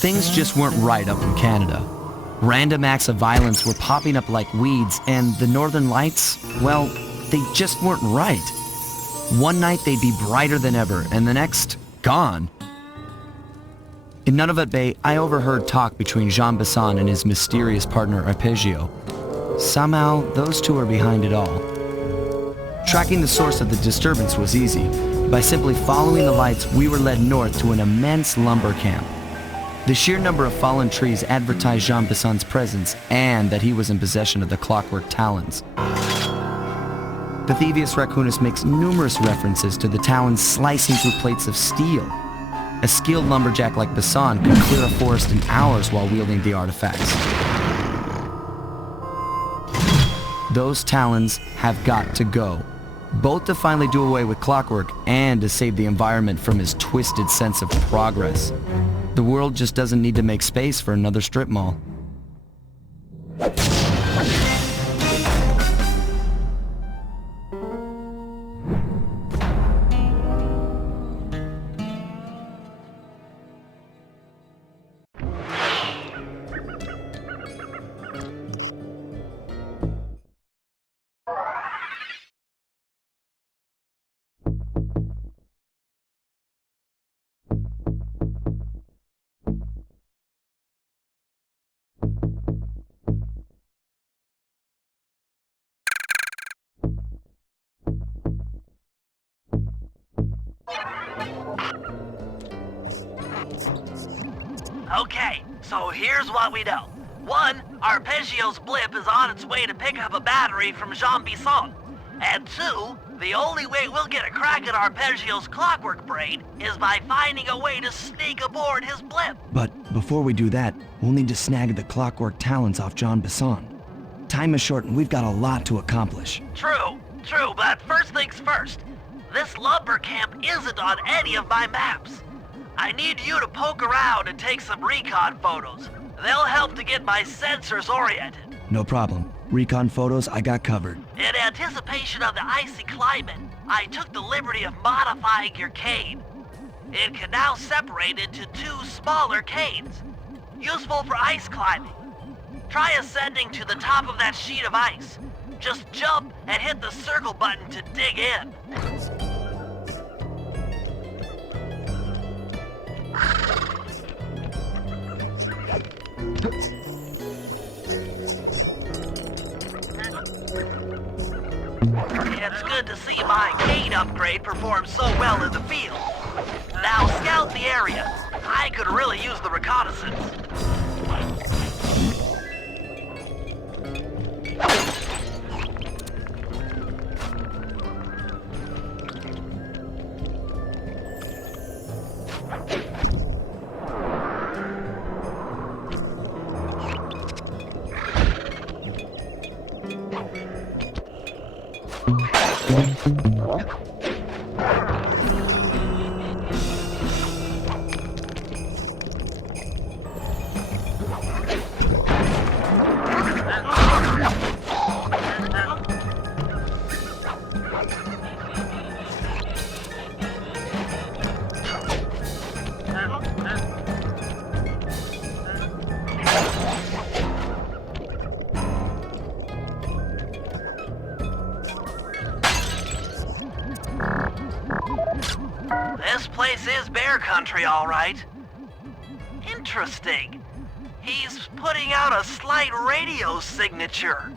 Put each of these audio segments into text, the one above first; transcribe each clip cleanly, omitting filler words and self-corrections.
Things just weren't right up in Canada. Random acts of violence were popping up like weeds, and the Northern Lights, well, they just weren't right. One night they'd be brighter than ever, and the next, gone. In Nunavut Bay, I overheard talk between Jean Besson and his mysterious partner Arpeggio. Somehow, those two are behind it all. Tracking the source of the disturbance was easy. By simply following the lights, we were led north to an immense lumber camp. The sheer number of fallen trees advertised Jean Besson's presence and that he was in possession of the clockwork talons. The Thieves Raccoonus makes numerous references to the talons slicing through plates of steel. A skilled lumberjack like Besson could clear a forest in hours while wielding the artifacts. Those talons have got to go, both to finally do away with clockwork and to save the environment from his twisted sense of progress. The world just doesn't need to make space for another strip mall. Okay, so here's what we know. 1, Arpeggio's blip is on its way to pick up a battery from Jean Besson. And 2, the only way we'll get a crack at Arpeggio's clockwork brain is by finding a way to sneak aboard his blip. But before we do that, we'll need to snag the clockwork talons off Jean Besson. Time is short and we've got a lot to accomplish. True, but first things first. This lumber camp isn't on any of my maps. I need you to poke around and take some recon photos. They'll help to get my sensors oriented. No problem. Recon photos, I got covered. In anticipation of the icy climate, I took the liberty of modifying your cane. It can now separate into 2 smaller canes, useful for ice climbing. Try ascending to the top of that sheet of ice. Just jump and hit the circle button to dig in. It's good to see my cane upgrade perform so well in the field. Now scout the area. I could really use the reconnaissance. This place is bear country, all right. Interesting. He's putting out a slight radio signature.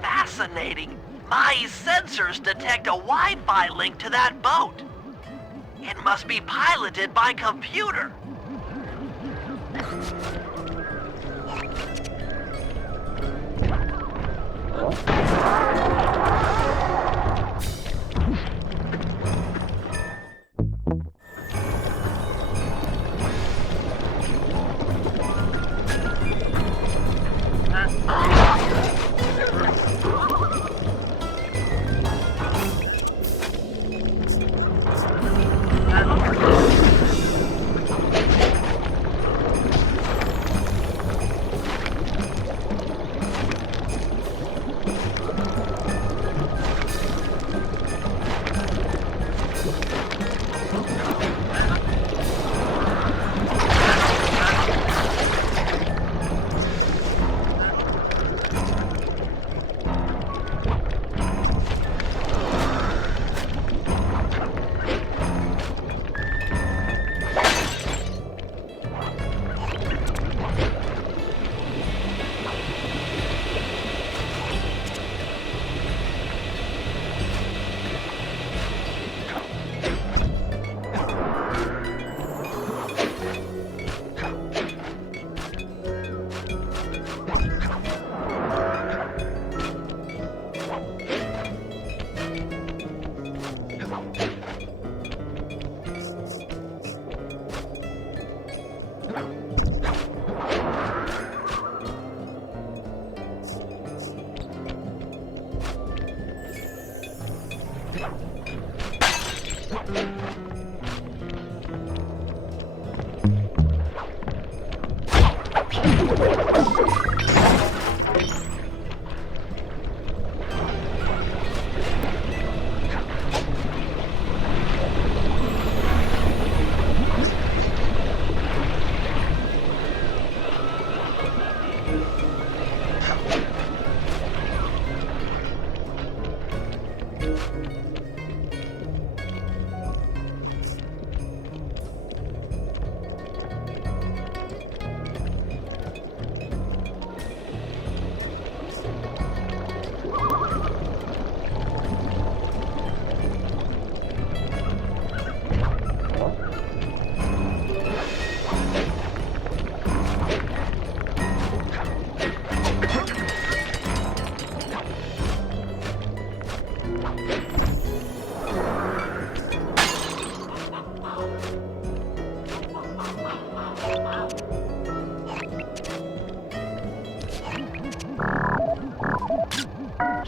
Fascinating. My sensors detect a Wi-Fi link to that boat. It must be piloted by computer.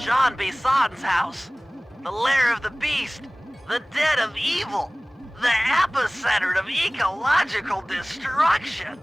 John Bison's house. The lair of the beast. The den of evil. The epicenter of ecological destruction.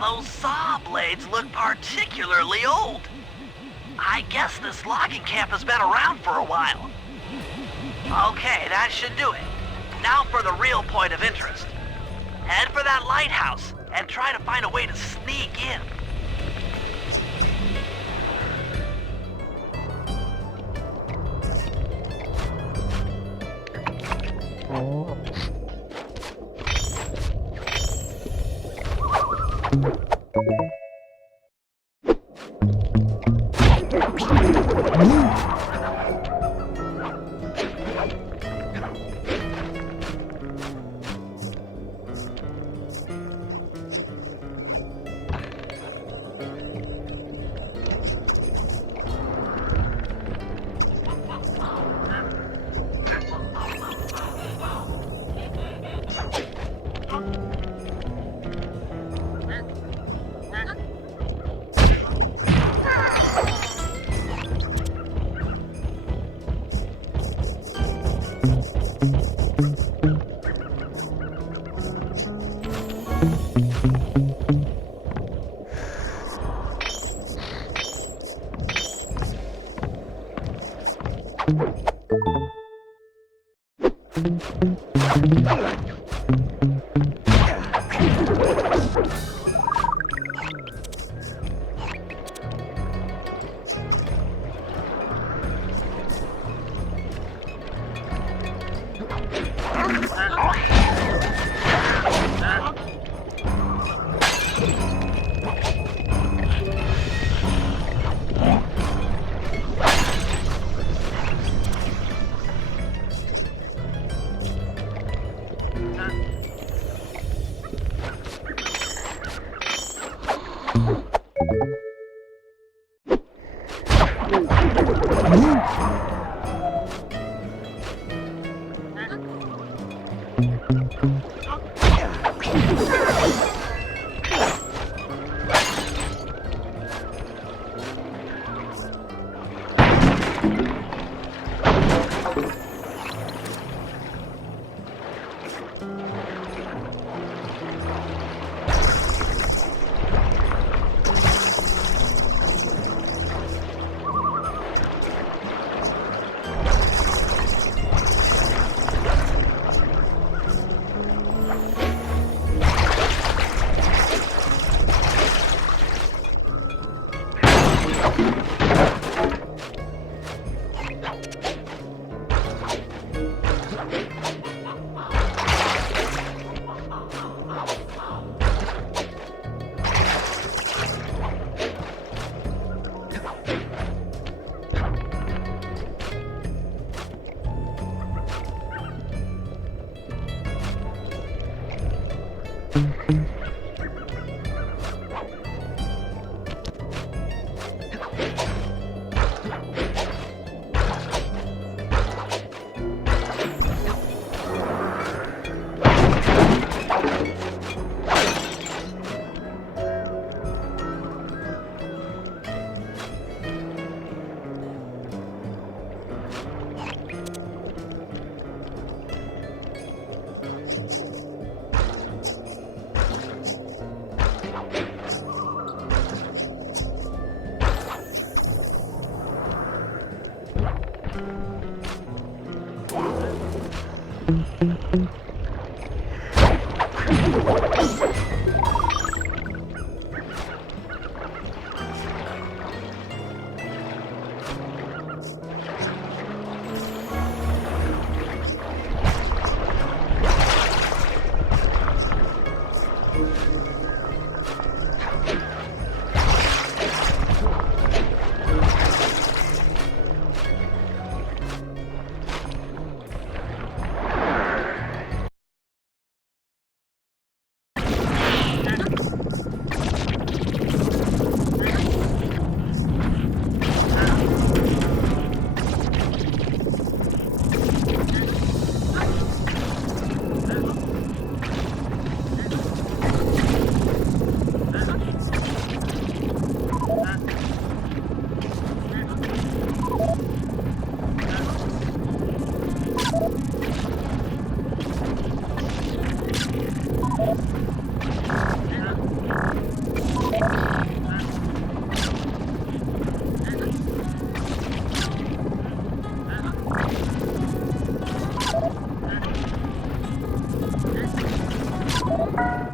Those saw blades look particularly old. I guess this logging camp has been around for a while. Okay, that should do it. Now for the real point of interest. Head for that lighthouse and try to find a way to sneak in.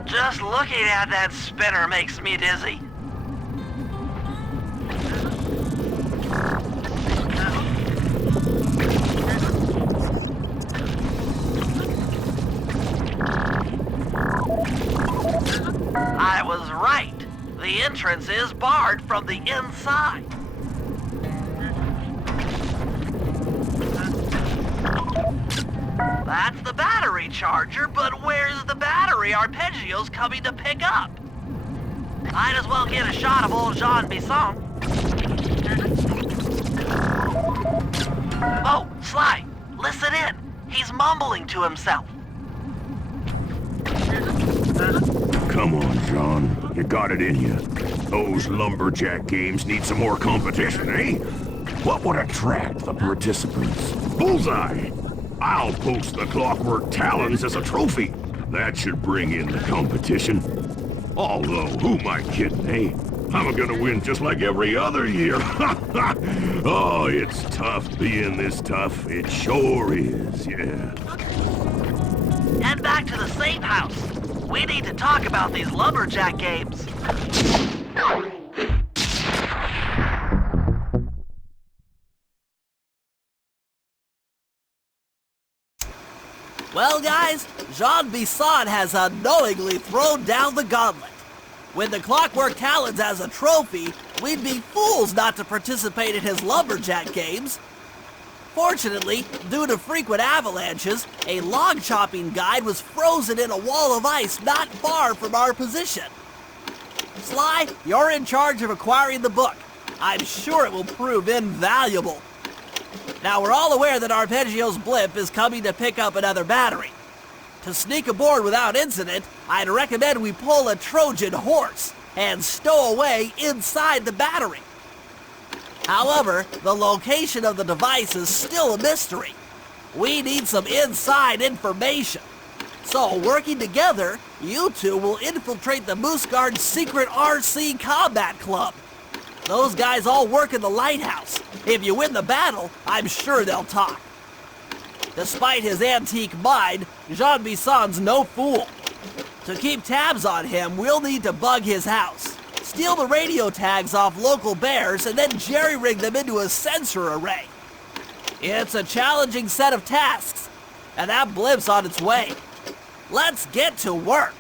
Just looking at that spinner makes me dizzy. I was right. The entrance is barred from the inside. That's the battery charger, but where's the battery Arpeggio's coming to pick up? Might as well get a shot of old Jean Bisson. Oh, Sly, listen in. He's mumbling to himself. Come on, John. You got it in you. Those lumberjack games need some more competition, eh? What would attract the participants? Bullseye! I'll post the Clockwork Talons as a trophy. That should bring in the competition. Although, who am I kidding, eh? I'm gonna win just like every other year. Oh, it's tough being this tough. It sure is, yeah. Head back to the safe house. We need to talk about these lumberjack games. Well, guys, Jean Bisson has unknowingly thrown down the gauntlet. With the Clockwork Talons as a trophy, we'd be fools not to participate in his lumberjack games. Fortunately, due to frequent avalanches, a log chopping guide was frozen in a wall of ice not far from our position. Sly, you're in charge of acquiring the book. I'm sure it will prove invaluable. Now, we're all aware that Arpeggio's blimp is coming to pick up another battery. To sneak aboard without incident, I'd recommend we pull a Trojan horse and stow away inside the battery. However, the location of the device is still a mystery. We need some inside information. So, working together, you two will infiltrate the Moose Guard's secret RC combat club. Those guys all work in the lighthouse. If you win the battle, I'm sure they'll talk. Despite his antique mind, Jean Bisson's no fool. To keep tabs on him, we'll need to bug his house. Steal the radio tags off local bears and then jerry-rig them into a sensor array. It's a challenging set of tasks, and that blimp's on its way. Let's get to work.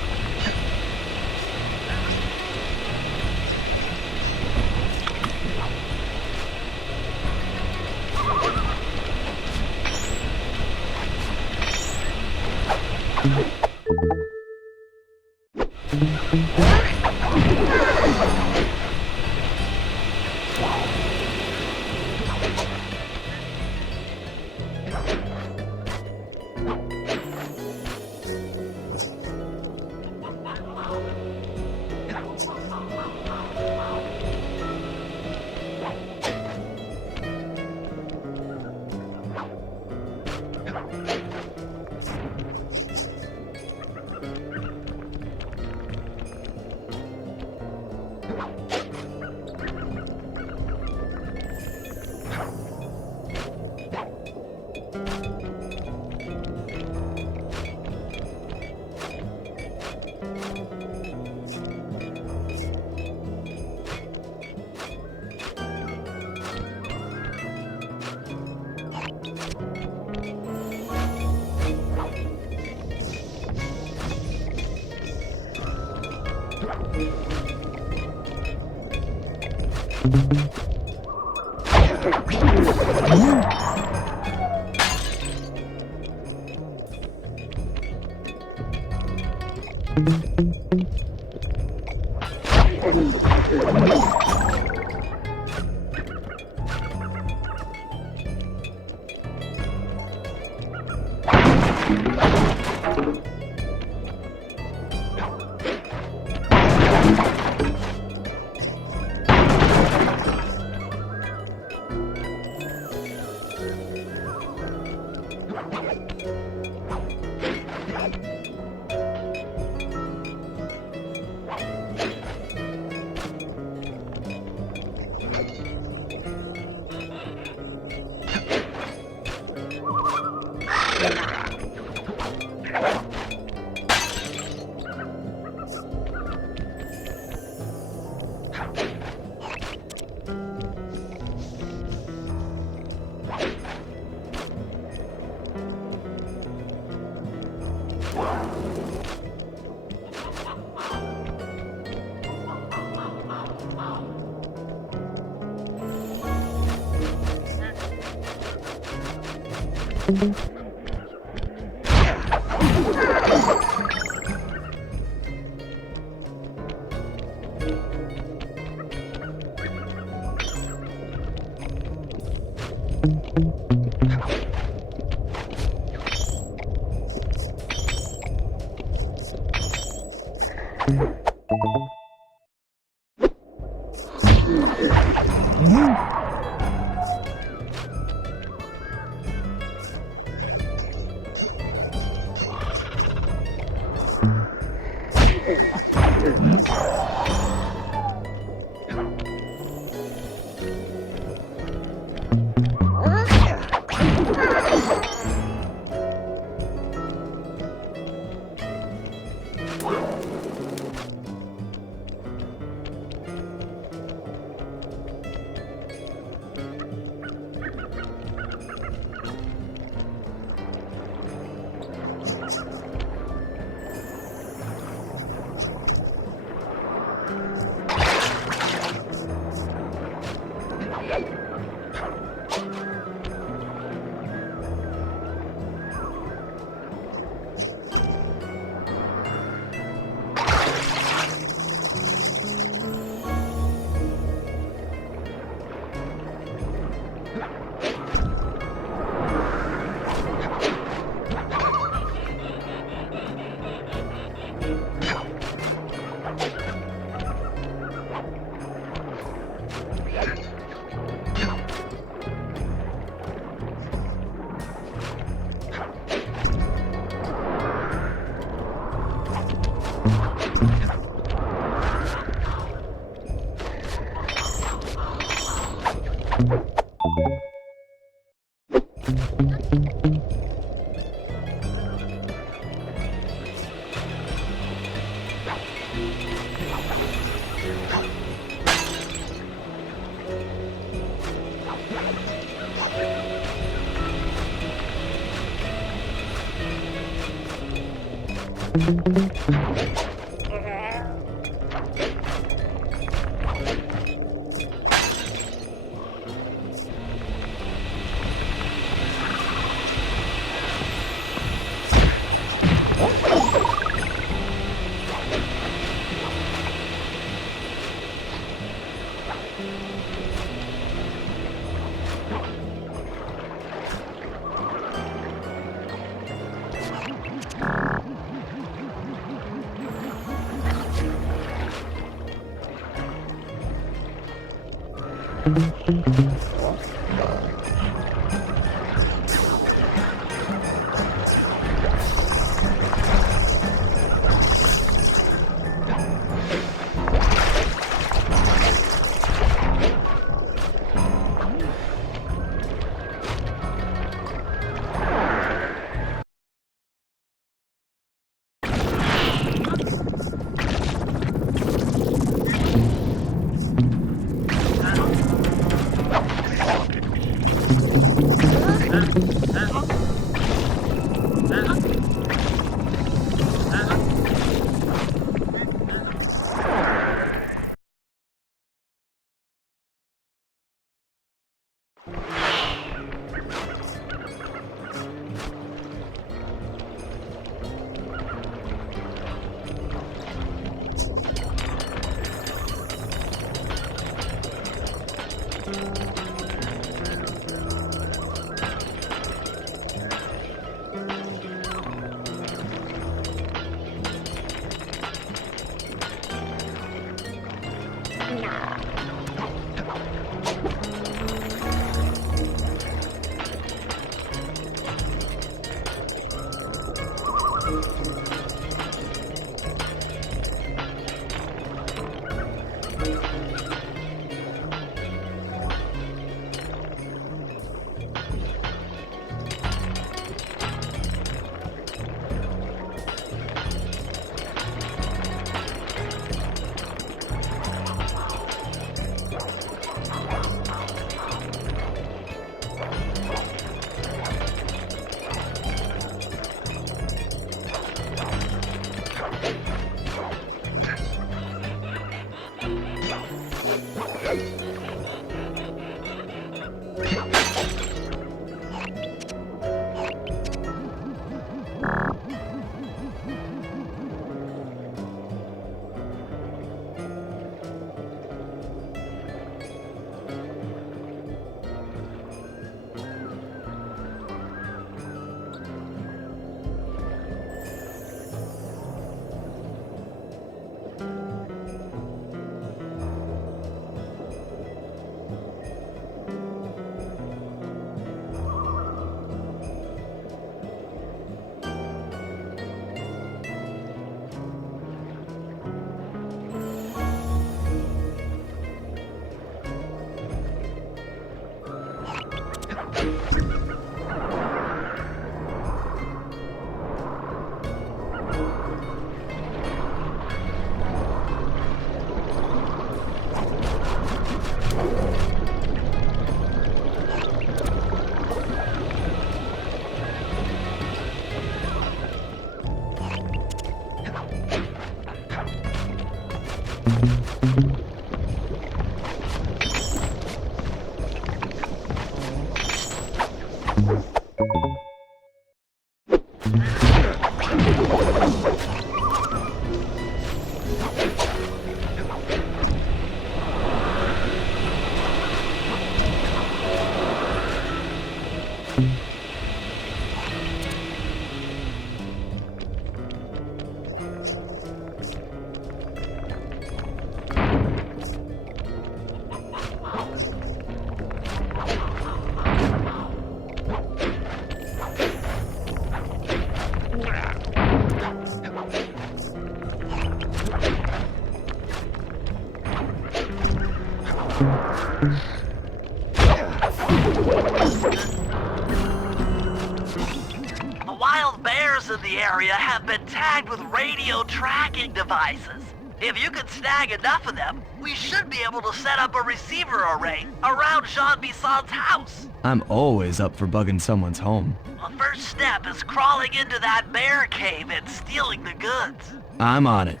The wild bears in the area have been tagged with radio tracking devices. If you can snag enough of them, we should be able to set up a receiver array around Jean Bisson's house. I'm always up for bugging someone's home. The first step is crawling into that bear cave and stealing the goods. I'm on it.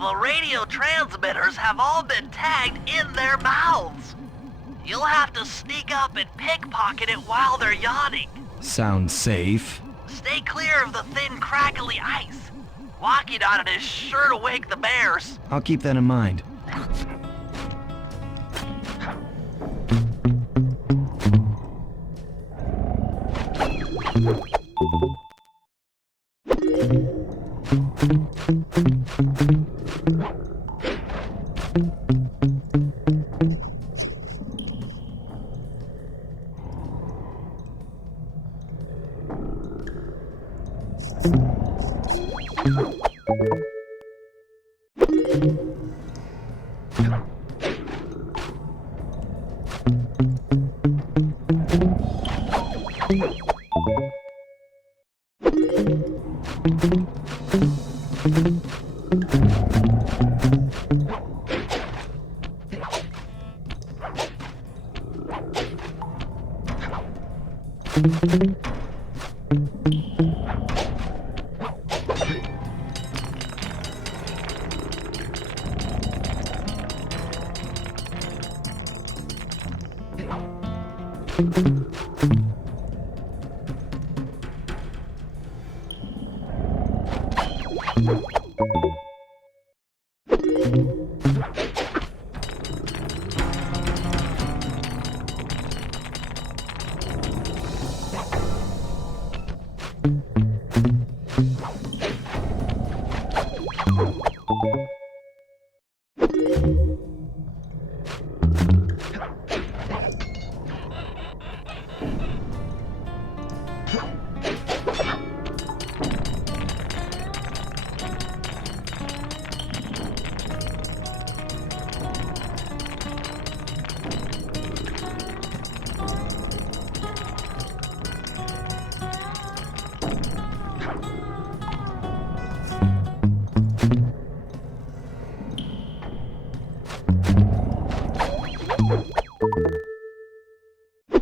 The radio transmitters have all been tagged in their mouths. You'll have to sneak up and pickpocket it while they're yawning. Sounds safe. Stay clear of the thin, crackly ice. Walking on it is sure to wake the bears. I'll keep that in mind.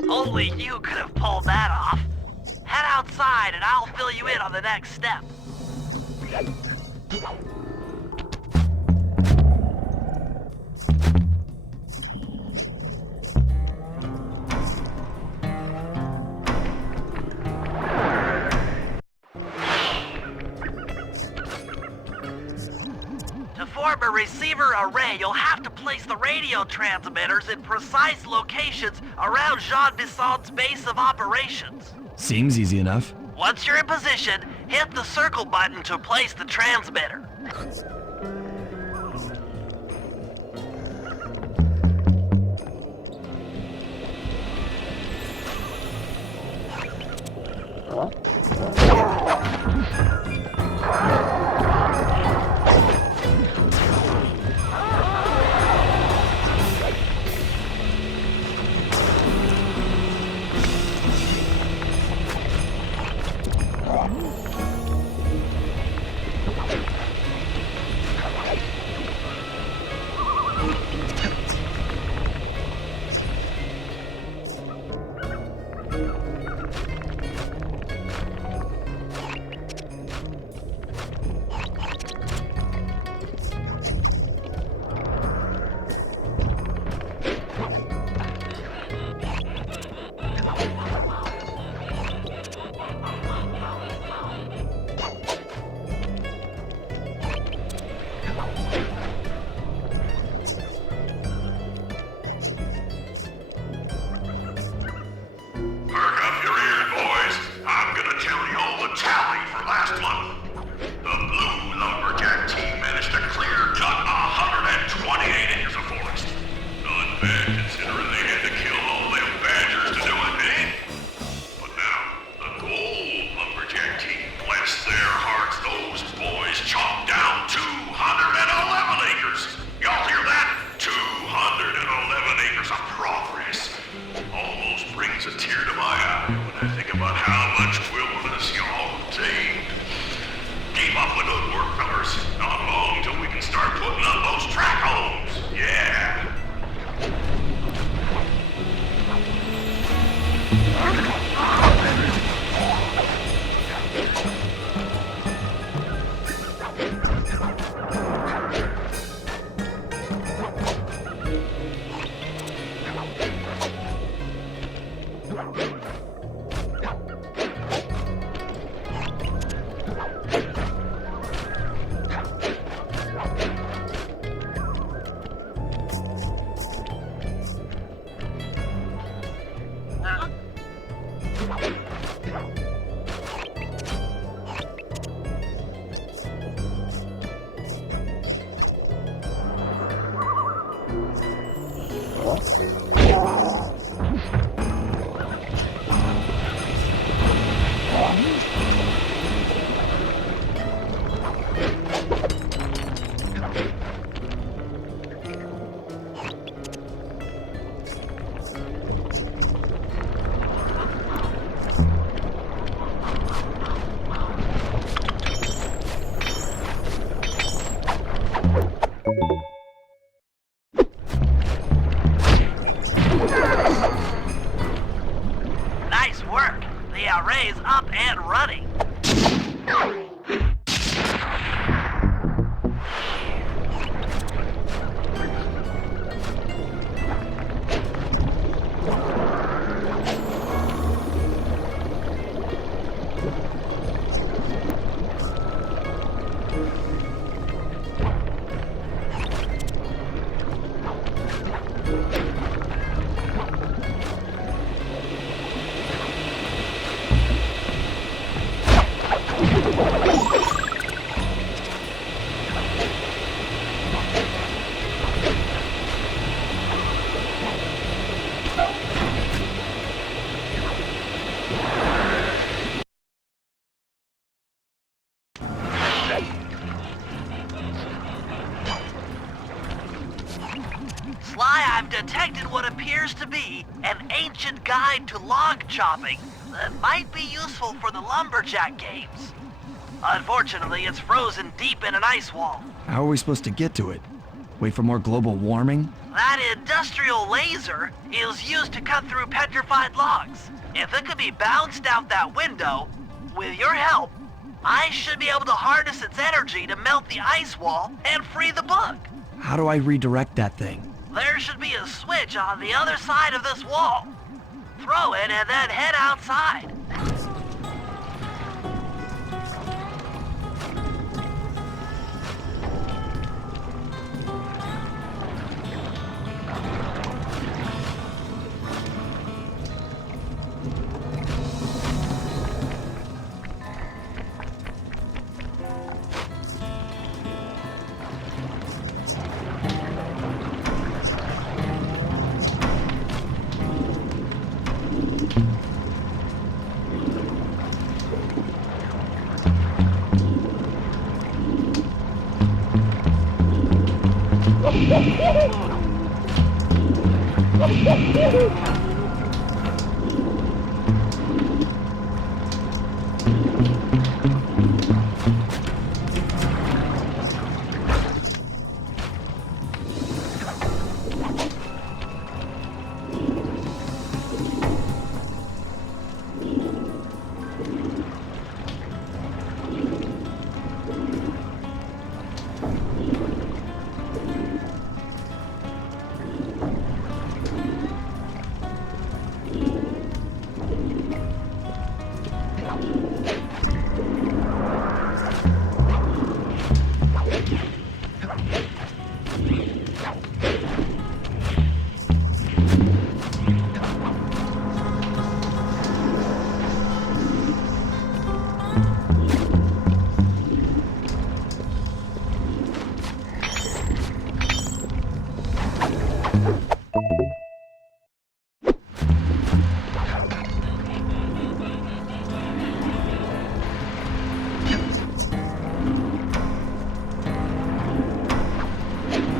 Only you could have pulled that off. Head outside and I'll fill you in on the next step. To form a receiver array, you'll have to place the radio transmitters in precise locations around Jean Bisson's base of operations. Seems easy enough. Once you're in position, hit the circle button to place the transmitter. Nice work. The array's up and running. Sly, I've detected what appears to be an ancient guide to log chopping that might be useful for the lumberjack games. Unfortunately, it's frozen deep in an ice wall. How are we supposed to get to it? Wait for more global warming? That industrial laser is used to cut through petrified logs. If it could be bounced out that window, with your help, I should be able to harness its energy to melt the ice wall and free the bug. How do I redirect that thing? There should be a switch on the other side of this wall. Throw it and then head outside.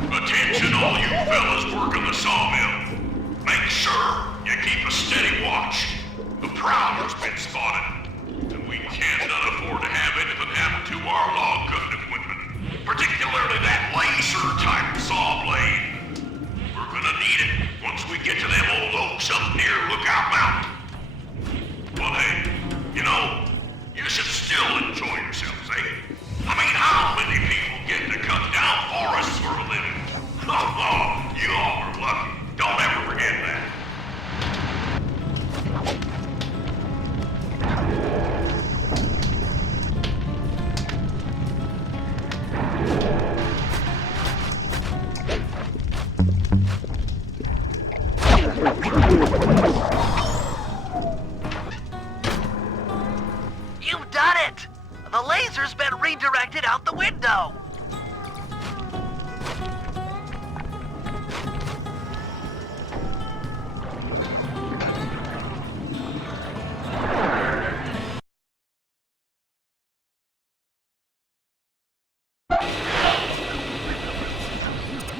Attention all you fellas working the sawmill. Make sure you keep a steady watch. The prowler's been spotted, and we cannot afford to have anything happen to our log cutting equipment, particularly that laser-type saw blade. We're gonna need it once we get to them old oaks up near Lookout Mountain. Well, hey, you know, you should still enjoy yourselves, eh? I mean, how many people get to cut down forests for a living? Oh, you all are lucky. Don't ever forget that. You've done it! The laser's been redirected out the window!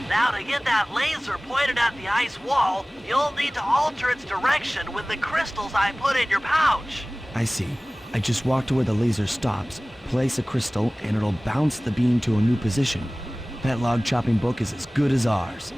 Now to get that laser pointed at the ice wall, you'll need to alter its direction with the crystals I put in your pouch. I see. I just walk to where the laser stops, place a crystal, and it'll bounce the beam to a new position. That log chopping book is as good as ours.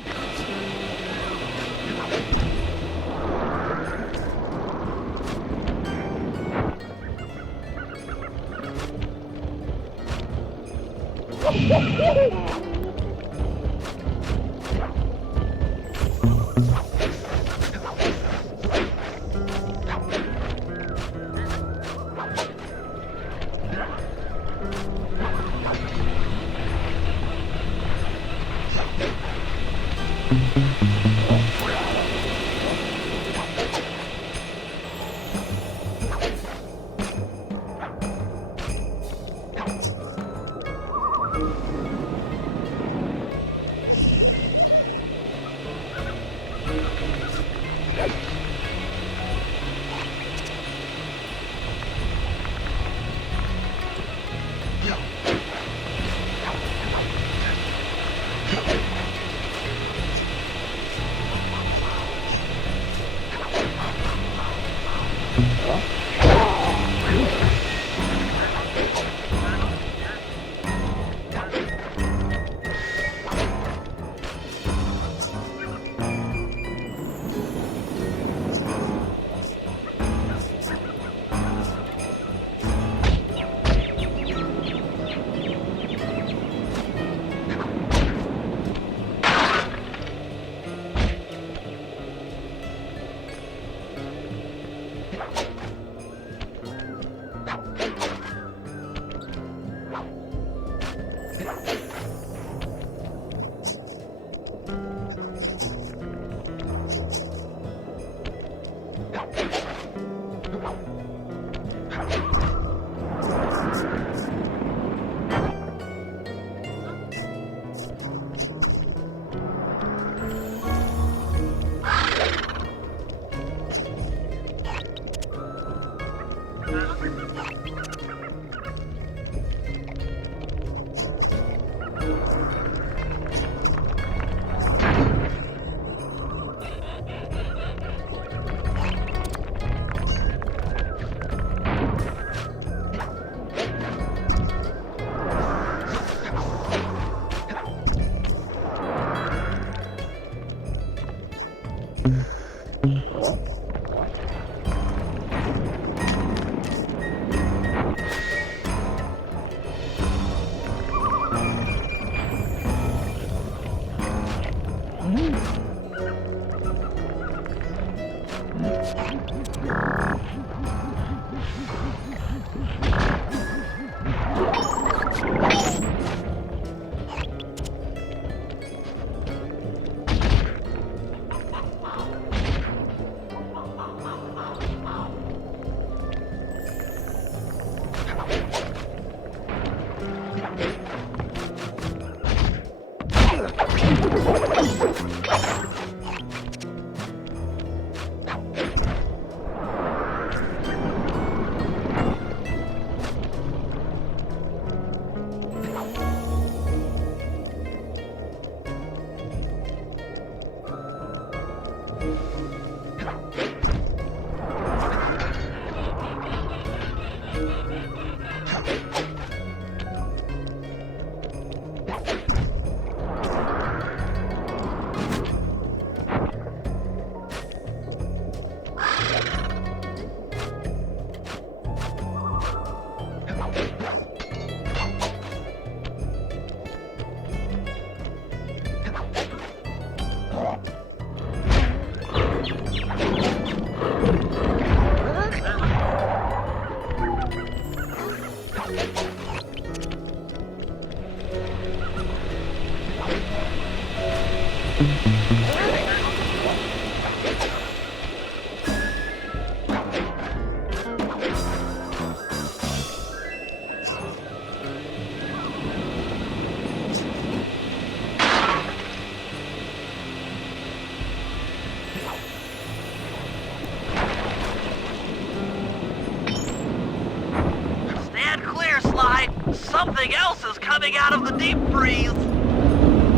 Something else is coming out of the deep freeze.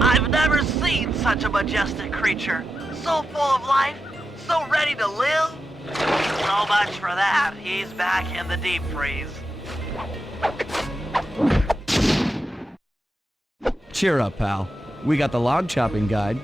I've never seen such a majestic creature. So full of life, so ready to live. So much for that. He's back in the deep freeze. Cheer up, pal. We got the log chopping guide.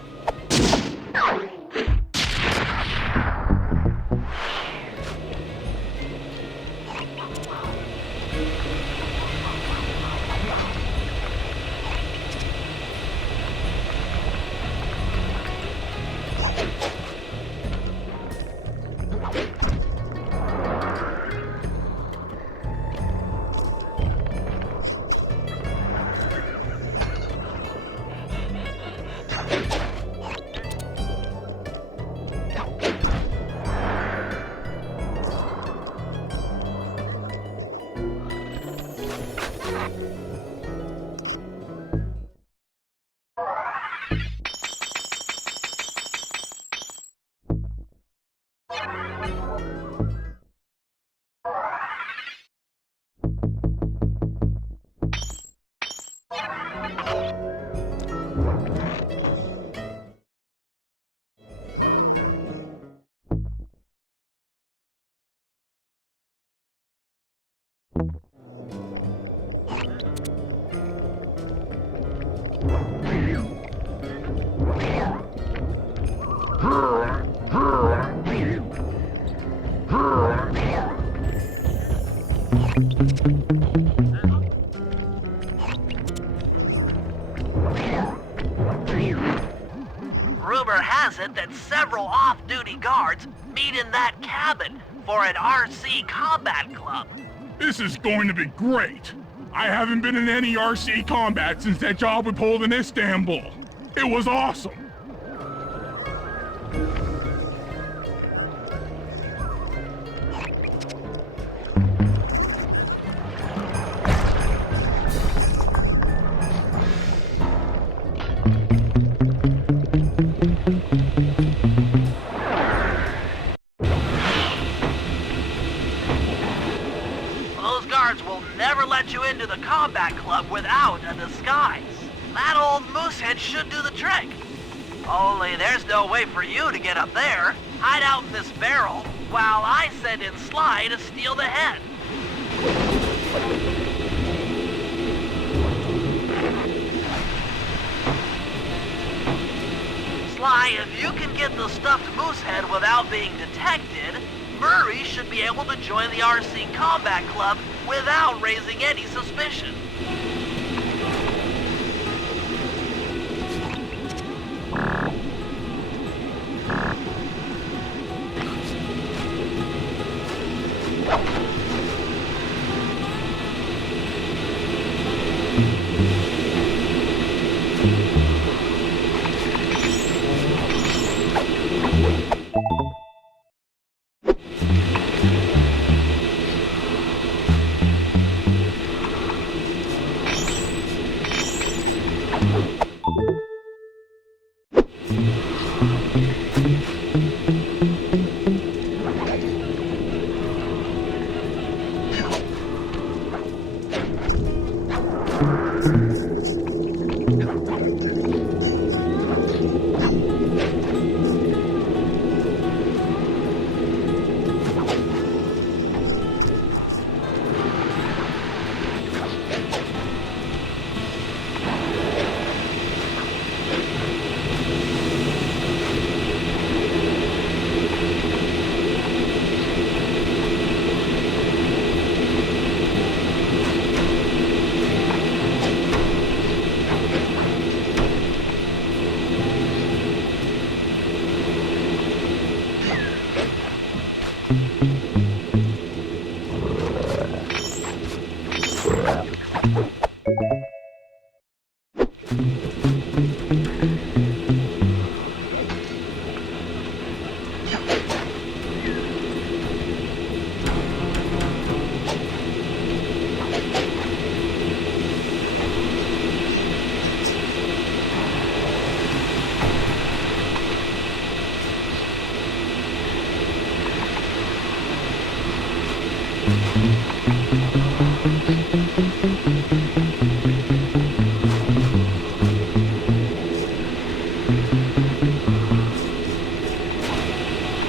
Rumor has it that several off-duty guards meet in that cabin for an RC combat club. This is going to be great. I haven't been in any RC combat since that job we pulled in Istanbul. It was awesome. Those guards will never let you into the combat club without a disguise. That old moosehead should do the trick. Only there's no way for you to get up there. Hide out in this barrel while I send in Sly to steal the head. Sly, if you can get the stuffed moosehead without being detected, Murray should be able to join the RC Combat Club without raising any suspicion.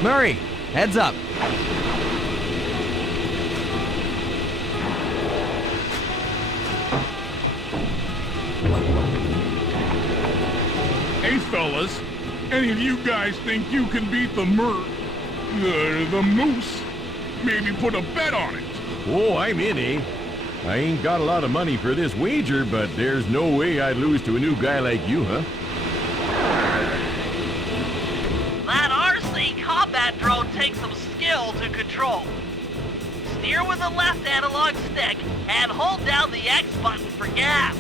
Murray, heads up. Hey, fellas, any of you guys think you can beat the moose? Maybe put a bet on it. Oh, I'm in, eh? I ain't got a lot of money for this wager, but there's no way I'd lose to a new guy like you, huh? That RC combat drone takes some skill to control. Steer with the left analog stick and hold down the X button for gas.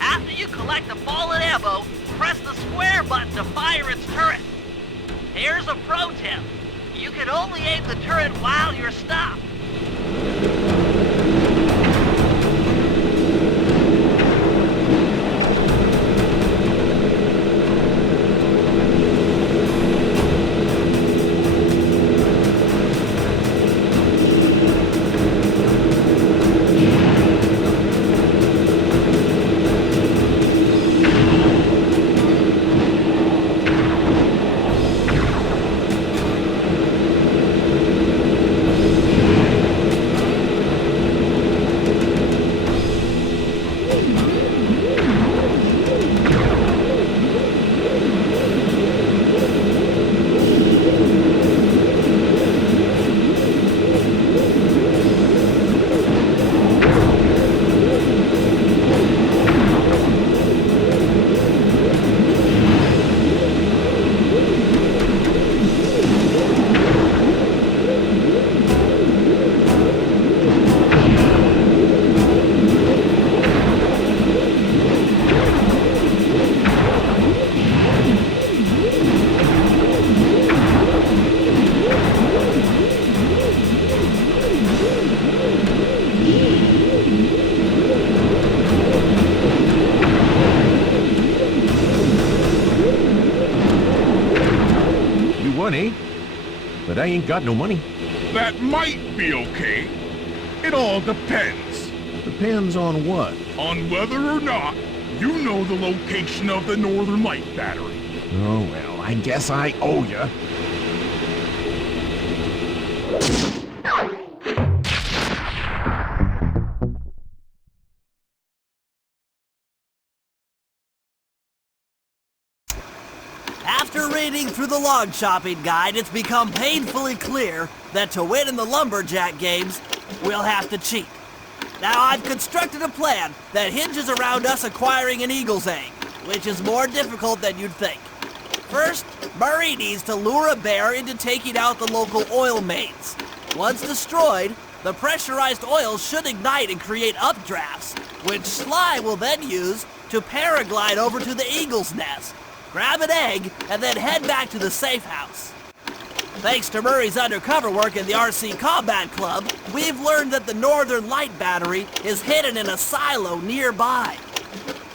After you collect the fallen ammo, press the square button to fire its turret. Here's a pro tip. You can only aim the turret while you're stopped. Eh? But I ain't got no money. That might be okay. It all depends. Depends on what? On whether or not you know the location of the Northern Light battery. Oh, well, I guess I owe ya. After reading through the log chopping guide, it's become painfully clear that to win in the lumberjack games, we'll have to cheat. Now, I've constructed a plan that hinges around us acquiring an eagle's egg, which is more difficult than you'd think. First, Murray needs to lure a bear into taking out the local oil mains. Once destroyed, the pressurized oil should ignite and create updrafts, which Sly will then use to paraglide over to the eagle's nest, grab an egg, and then head back to the safe house. Thanks to Murray's undercover work in the RC Combat Club, we've learned that the Northern Light battery is hidden in a silo nearby.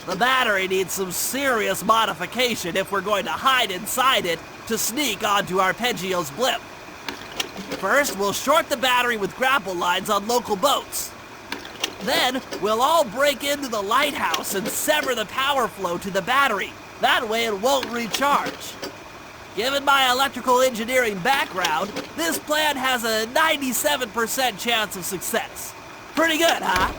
The battery needs some serious modification if we're going to hide inside it to sneak onto Arpeggio's blimp. First, we'll short the battery with grapple lines on local boats. Then, we'll all break into the lighthouse and sever the power flow to the battery. That way it won't recharge. Given my electrical engineering background, this plan has a 97% chance of success. Pretty good, huh?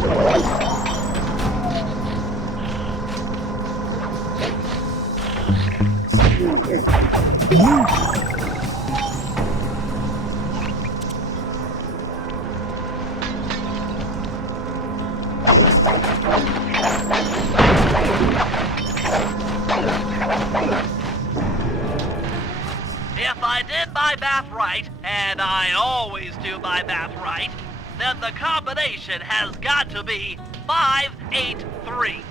If I did my math right, and I always do my math right, then the combination has got to be 583.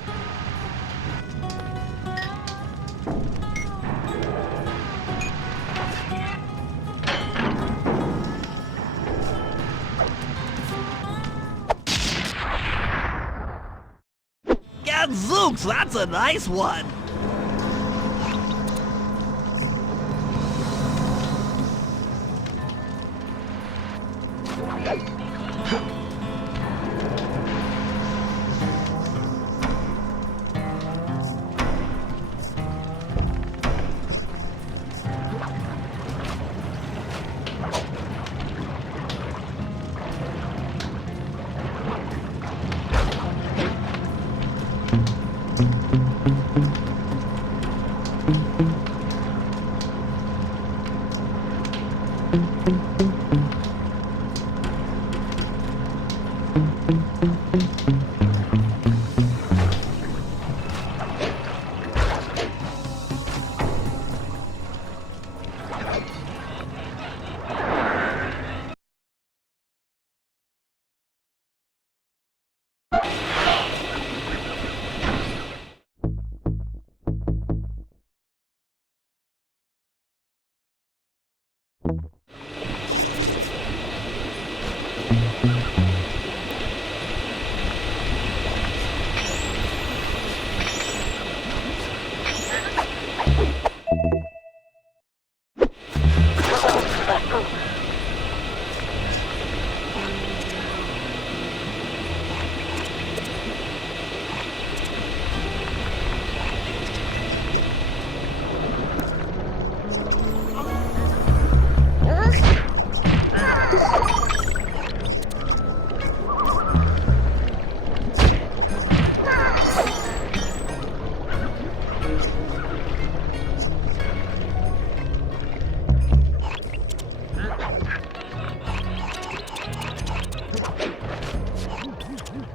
Gadzooks, that's a nice one.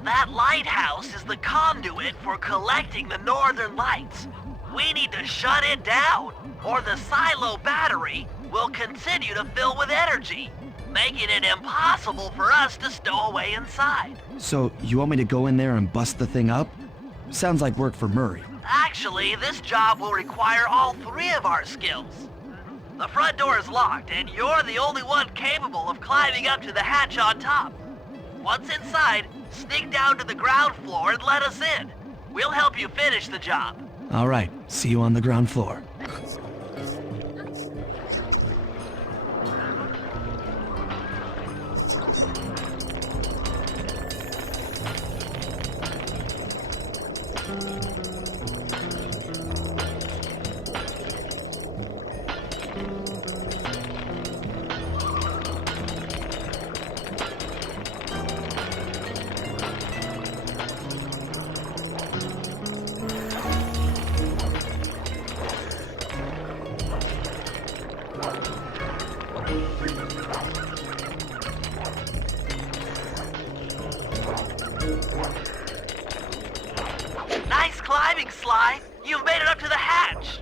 That lighthouse is the conduit for collecting the northern lights. We need to shut it down, or the silo battery will continue to fill with energy, making it impossible for us to stow away inside. So, you want me to go in there and bust the thing up? Sounds like work for Murray. Actually, this job will require all three of our skills. The front door is locked, and you're the only one capable of climbing up to the hatch on top. Once inside, sneak down to the ground floor and let us in. We'll help you finish the job. All right, see you on the ground floor. Nice climbing, Sly. You've made it up to the hatch.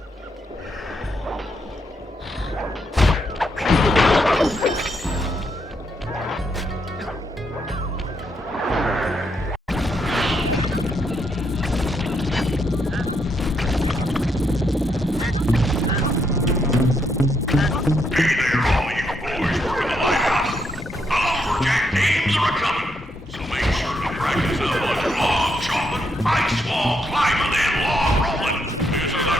Games are coming, so make sure to practice that one log chopping, ice wall climbing, and log rolling. This is a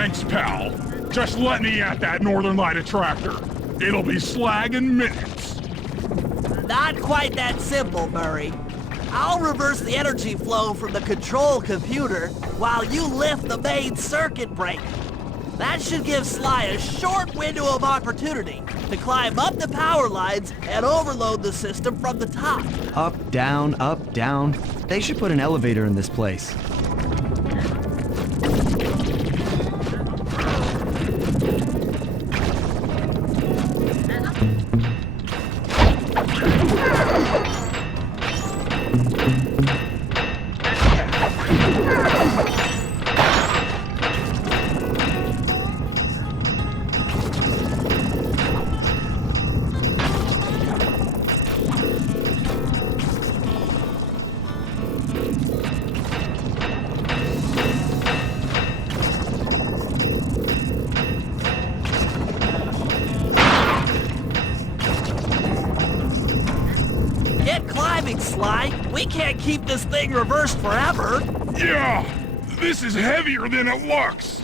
Thanks, pal. Just let me at that Northern Light attractor. It'll be slag in minutes. Not quite that simple, Murray. I'll reverse the energy flow from the control computer while you lift the main circuit breaker. That should give Sly a short window of opportunity to climb up the power lines and overload the system from the top. Up, down, up, down. They should put an elevator in this place. Get climbing, Sly. We can't keep this thing reversed forever. Yeah, this is heavier than it looks.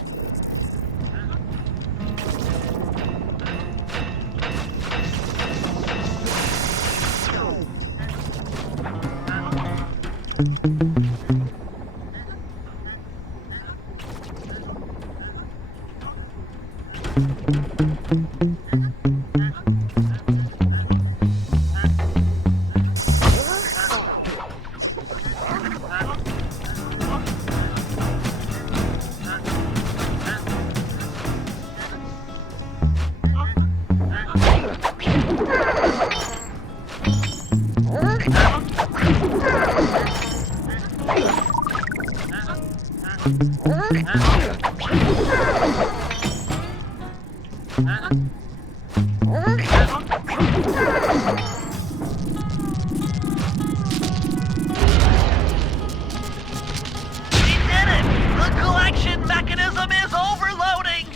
Mechanism is overloading!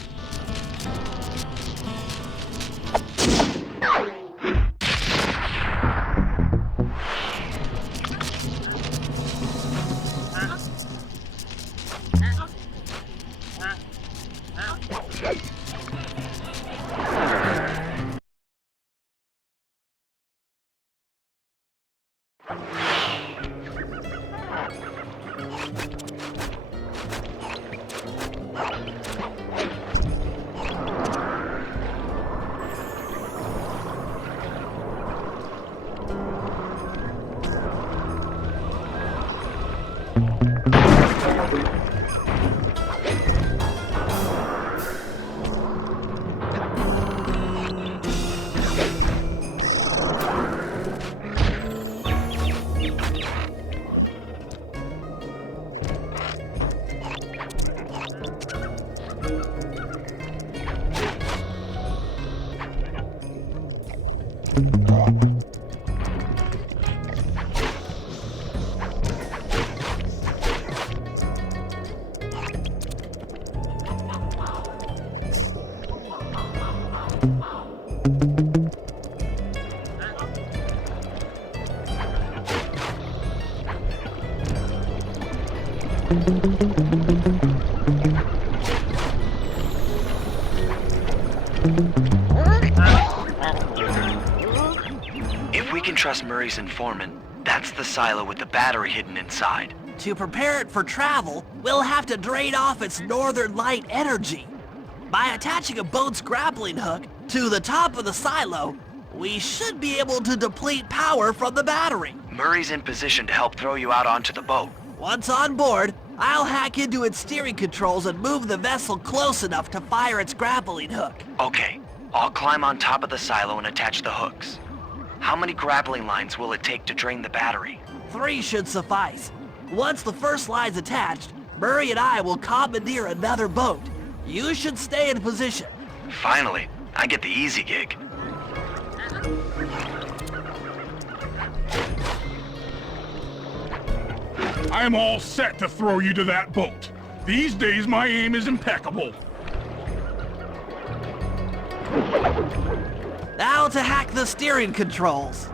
If we can trust Murray's informant, that's the silo with the battery hidden inside. To prepare it for travel, we'll have to drain off its northern light energy. By attaching a boat's grappling hook to the top of the silo, we should be able to deplete power from the battery. Murray's in position to help throw you out onto the boat. Once on board, I'll hack into its steering controls and move the vessel close enough to fire its grappling hook. Okay, I'll climb on top of the silo and attach the hooks. How many grappling lines will it take to drain the battery? 3 should suffice. Once the first line's attached, Murray and I will commandeer another boat. You should stay in position. Finally, I get the easy gig. I'm all set to throw you to that boat. These days, my aim is impeccable. Now to hack the steering controls.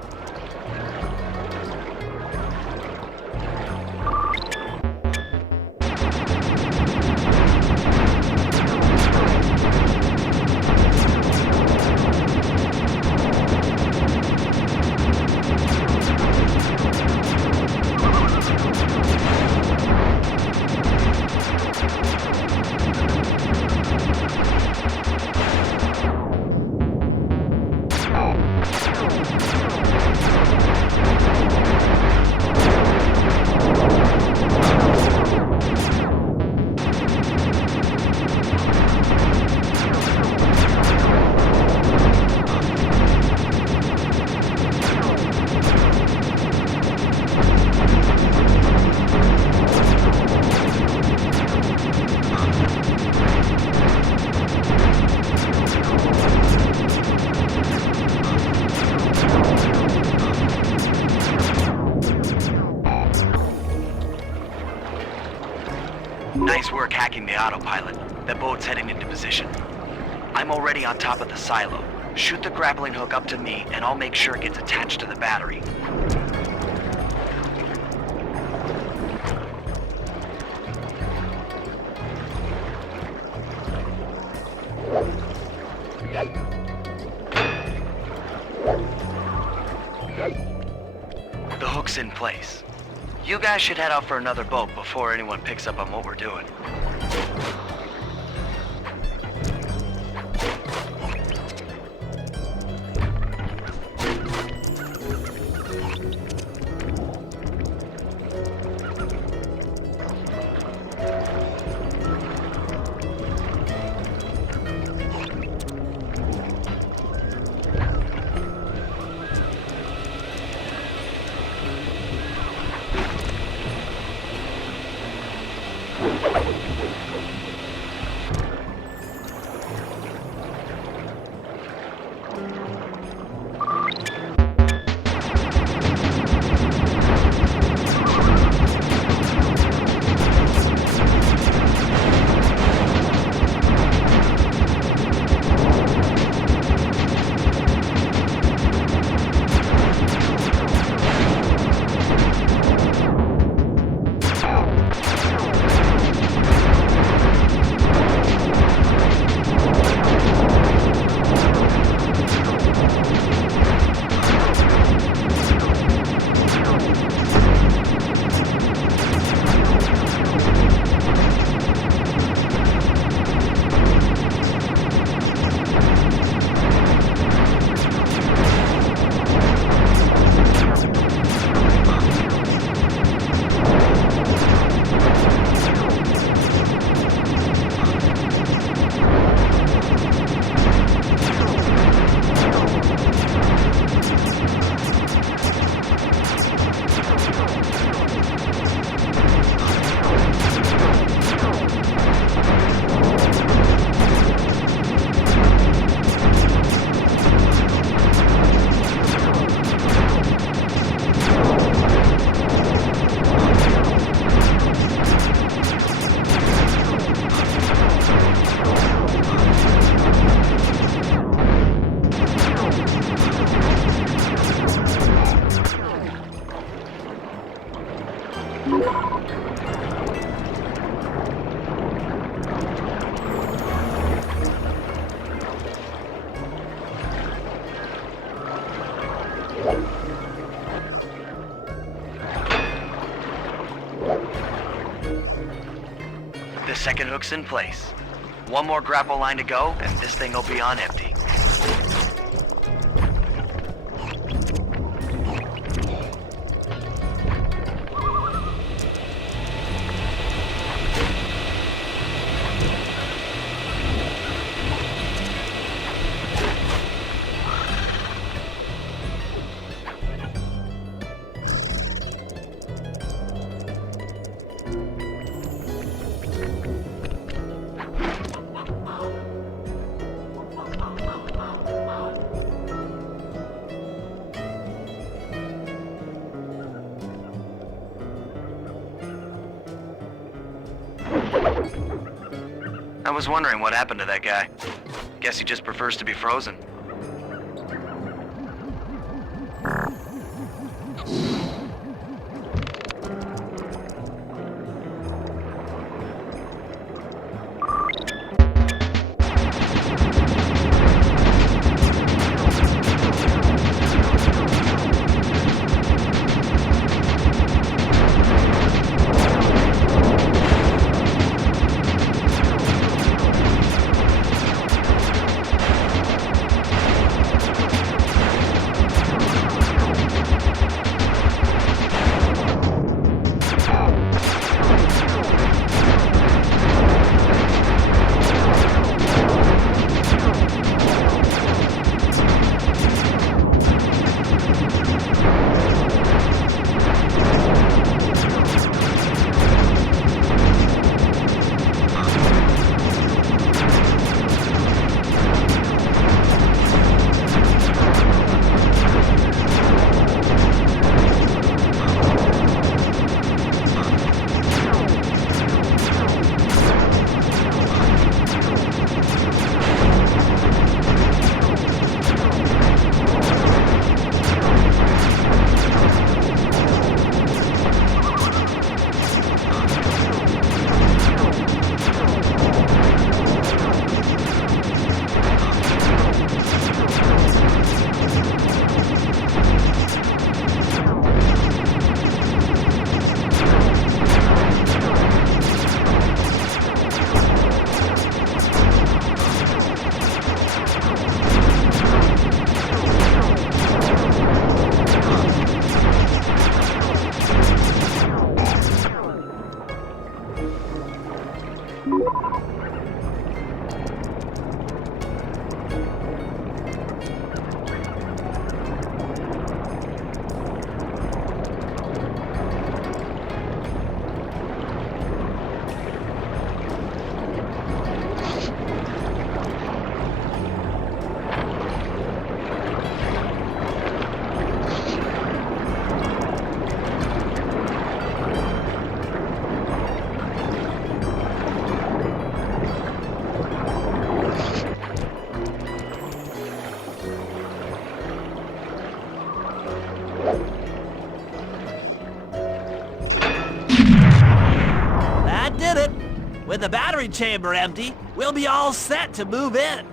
Nice work hacking the autopilot. That boat's heading into position. I'm already on top of the silo. Shoot the grappling hook up to me, and I'll make sure it gets attached to the battery. The hook's in place. You guys should head out for another boat before anyone picks up on what we're doing. The second hook's in place. One more grapple line to go, and this thing will be on empty. I was wondering what happened to that guy. Guess he just prefers to be frozen. With the battery chamber empty, we'll be all set to move in.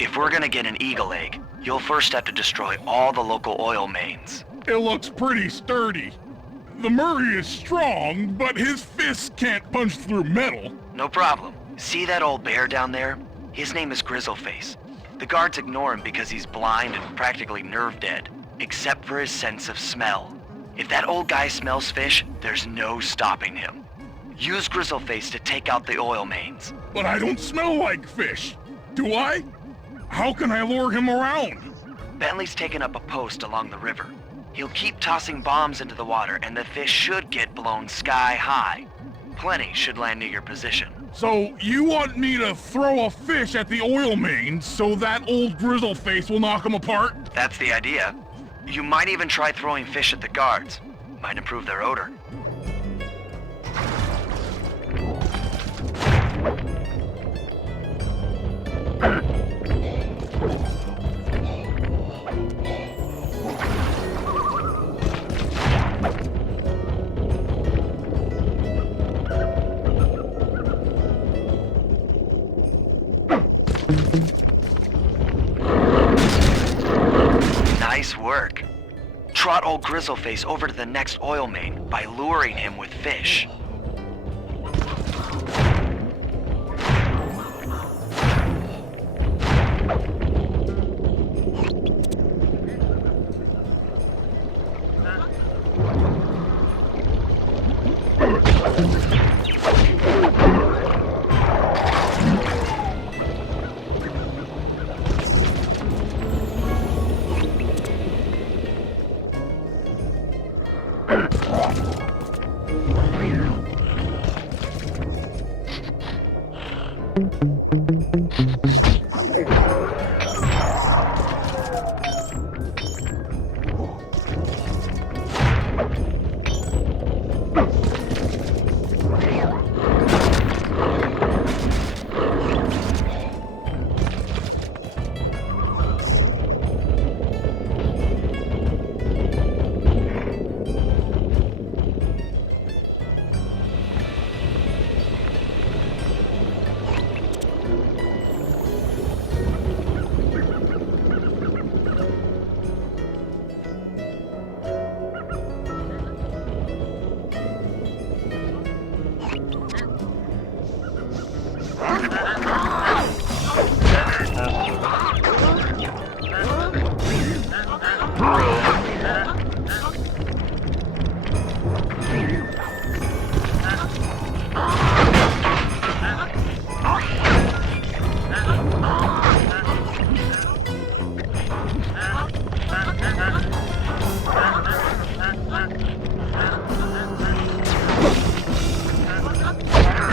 If we're gonna get an eagle egg, you'll first have to destroy all the local oil mains. It looks pretty sturdy. The Murray is strong, but his fists can't punch through metal. No problem. See that old bear down there? His name is Grizzleface. The guards ignore him because he's blind and practically nerve dead, except for his sense of smell. If that old guy smells fish, there's no stopping him. Use Grizzleface to take out the oil mains. But I don't smell like fish. Do I? How can I lure him around? Bentley's taken up a post along the river. He'll keep tossing bombs into the water, and the fish should get blown sky high. Plenty should land near your position. So you want me to throw a fish at the oil mains so that old Grizzleface will knock him apart? That's the idea. You might even try throwing fish at the guards. Might improve their odor. Nice work. Trot old Grizzleface over to the next oil main by luring him with fish.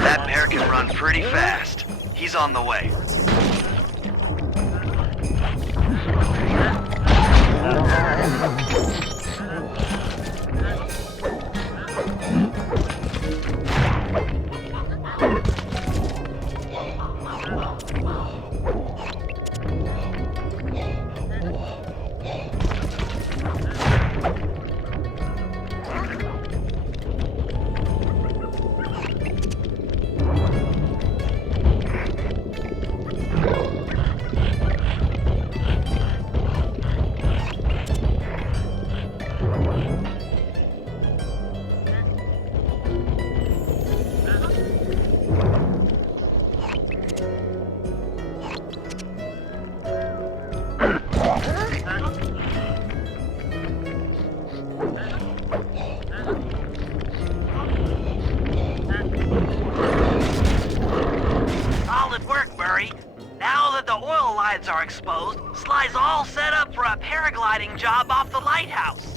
That bear can run pretty fast. He's on the way. Solid work, Murray. Now that the oil lines are exposed, Sly's all set up for a paragliding job off the lighthouse.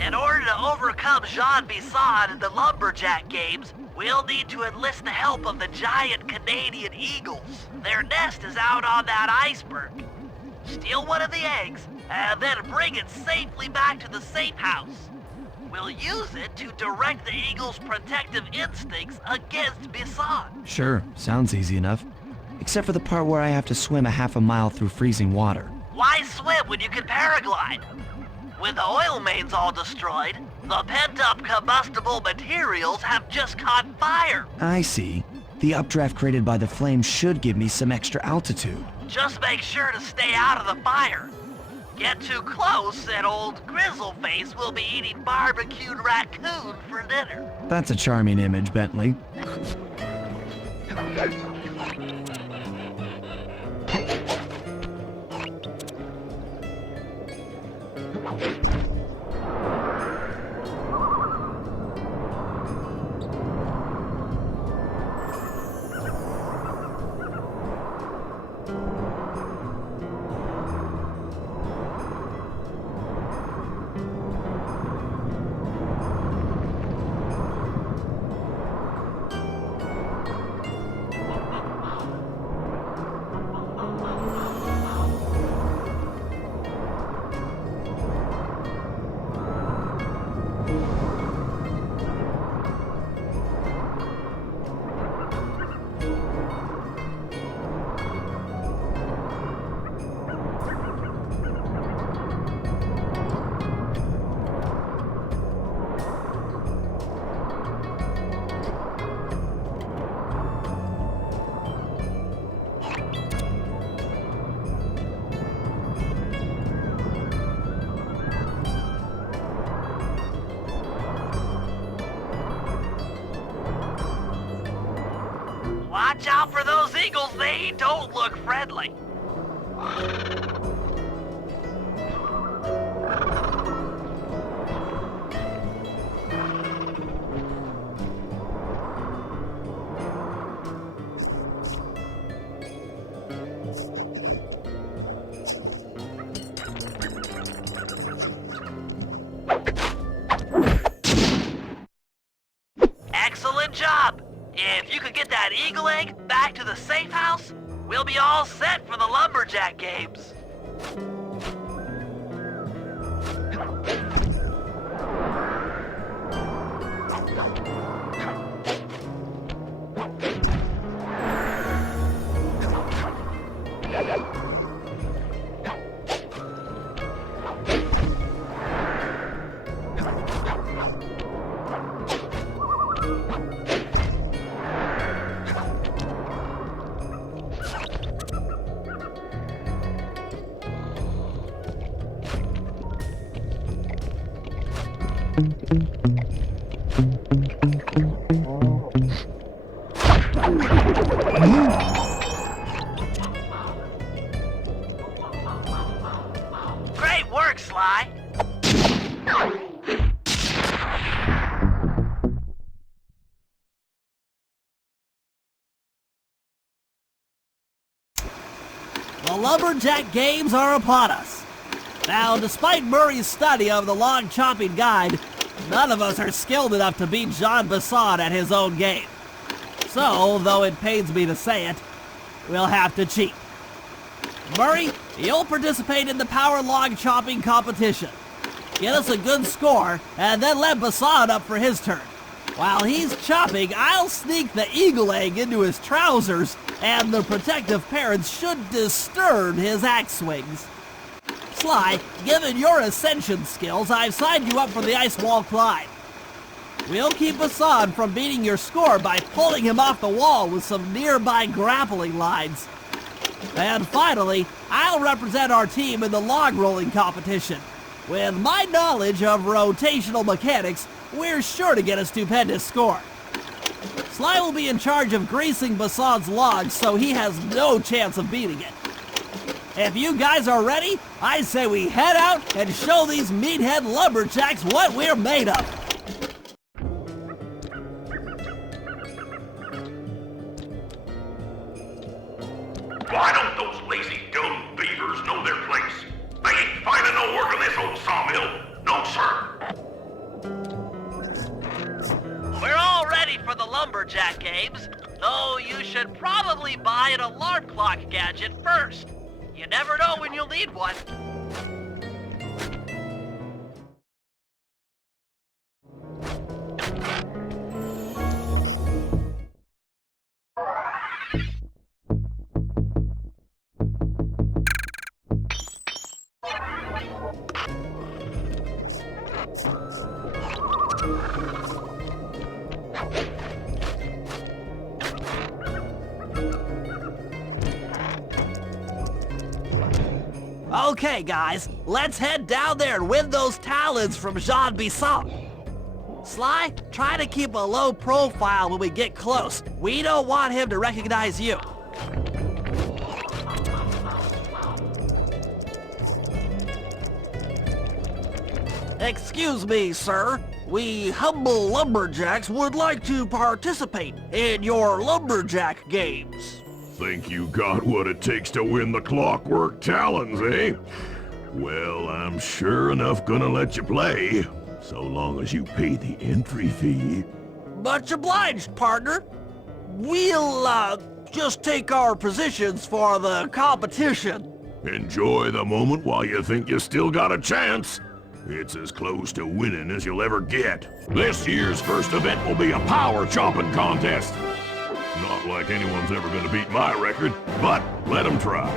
In order to overcome Jean Bisson in the lumberjack games, we'll need to enlist the help of the giant Canadian eagles. Their nest is out on that iceberg. Steal one of the eggs, and then bring it safely back to the safe house. We'll use it to direct the eagle's protective instincts against Bisson. Sure, sounds easy enough. Except for the part where I have to swim a half a mile through freezing water. Why swim when you can paraglide? With the oil mains all destroyed, the pent-up combustible materials have just caught fire. I see. The updraft created by the flames should give me some extra altitude. Just make sure to stay out of the fire. Get too close and old Grizzleface will be eating barbecued raccoon for dinner. That's a charming image, Bentley. Watch out for those eagles, they don't look friendly. Eagle Egg back to the safe house, we'll be all set for the lumberjack games. Great work, Sly. The lumberjack games are upon us. Now, despite Murray's study of the log chopping guide, none of us are skilled enough to beat Jean Basson at his own game. So, though it pains me to say it, we'll have to cheat. Murray, you'll participate in the power log chopping competition. Get us a good score, and then let Basson up for his turn. While he's chopping, I'll sneak the eagle egg into his trousers, and the protective parents should disturb his axe swings. Sly, given your ascension skills, I've signed you up for the ice wall climb. We'll keep Basson from beating your score by pulling him off the wall with some nearby grappling lines. And finally, I'll represent our team in the log rolling competition. With my knowledge of rotational mechanics, we're sure to get a stupendous score. Sly will be in charge of greasing Basson's logs, so he has no chance of beating it. If you guys are ready, I say we head out and show these meathead lumberjacks what we're made of. Why don't those lazy dumb beavers know their place? They ain't finding no work in this old sawmill. No, sir. We're all ready for the lumberjack games, though you should probably buy an alarm clock gadget first. You never know when you'll need one. Okay, guys, let's head down there and win those talons from Jean Basson. Sly, try to keep a low profile when we get close. We don't want him to recognize you. Excuse me, sir. We humble lumberjacks would like to participate in your lumberjack games. Think you got what it takes to win the clockwork talons, eh? Well, I'm sure enough gonna let you play, so long as you pay the entry fee. Much obliged, partner. We'll, just take our positions for the competition. Enjoy the moment while you think you still got a chance. It's as close to winning as you'll ever get. This year's first event will be a power chopping contest. Not like anyone's ever gonna beat my record, but let them try.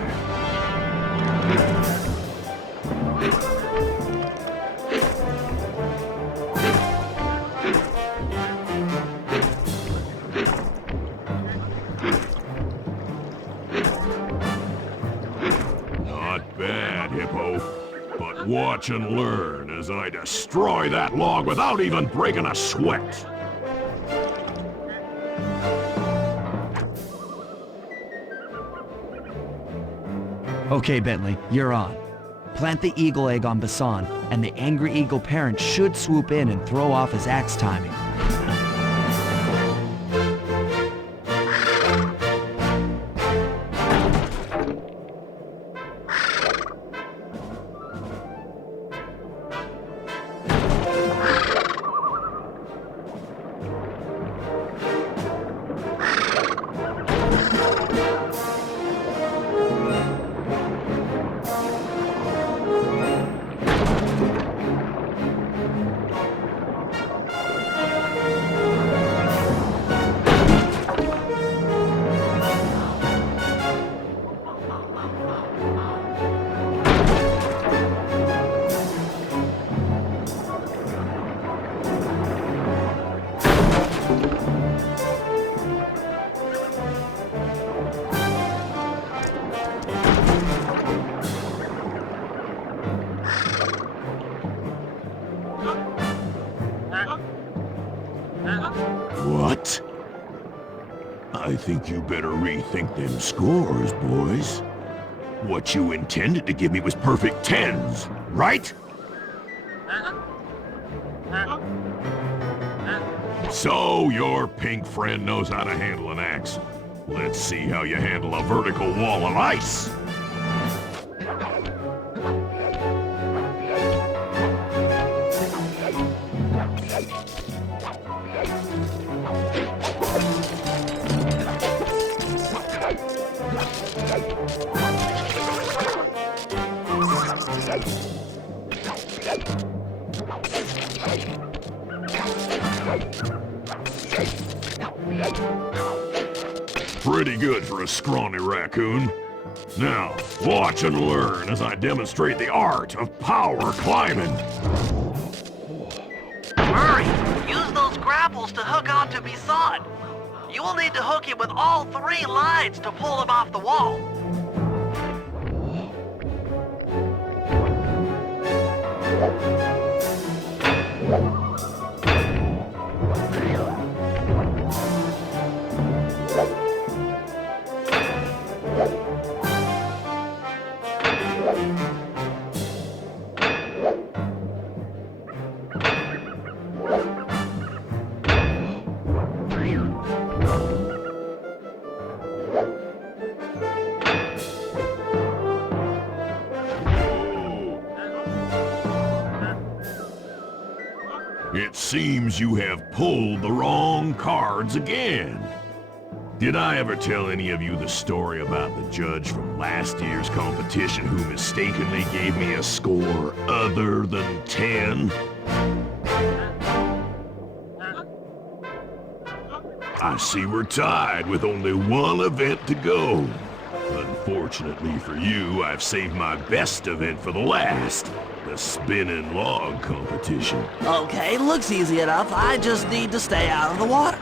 Not bad, Hippo. But watch and learn as I destroy that log without even breaking a sweat. Okay, Bentley, you're on. Plant the eagle egg on Basson, and the angry eagle parent should swoop in and throw off his axe timing. What? I think you better rethink them scores, boys. What you intended to give me was perfect tens, right? So your pink friend knows how to handle an axe. Let's see how you handle a vertical wall of ice. Pretty good for a scrawny raccoon. Now, watch and learn as I demonstrate the art of power climbing. Murray, use those grapples to hook onto Bisson. You will need to hook him with all 3 lines to pull him off the wall. It seems you have pulled the wrong cards again. Did I ever tell any of you the story about the judge from last year's competition who mistakenly gave me a score other than 10? I see we're tied with only one event to go. Unfortunately for you, I've saved my best event for the last. The spinning log competition. Okay, looks easy enough. I just need to stay out of the water.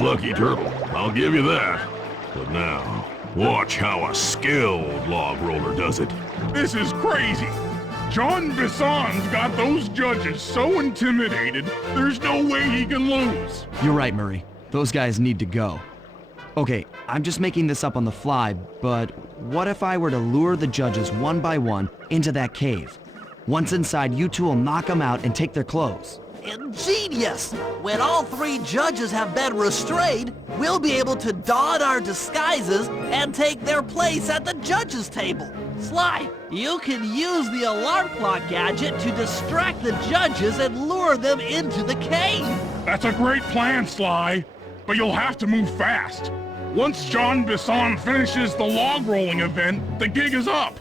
Lucky turtle, I'll give you that. But now, watch how a skilled log roller does it. This is crazy. John Bisson's got those judges so intimidated, there's no way he can lose. You're right, Murray. Those guys need to go. Okay, I'm just making this up on the fly, but what if I were to lure the judges one by one into that cave? Once inside, you two will knock them out and take their clothes. Ingenious! When all 3 judges have been restrained, we'll be able to don our disguises and take their place at the judges' table. Sly, you can use the alarm clock gadget to distract the judges and lure them into the cave. That's a great plan, Sly, but you'll have to move fast. Once John Bisson finishes the log rolling event, the gig is up.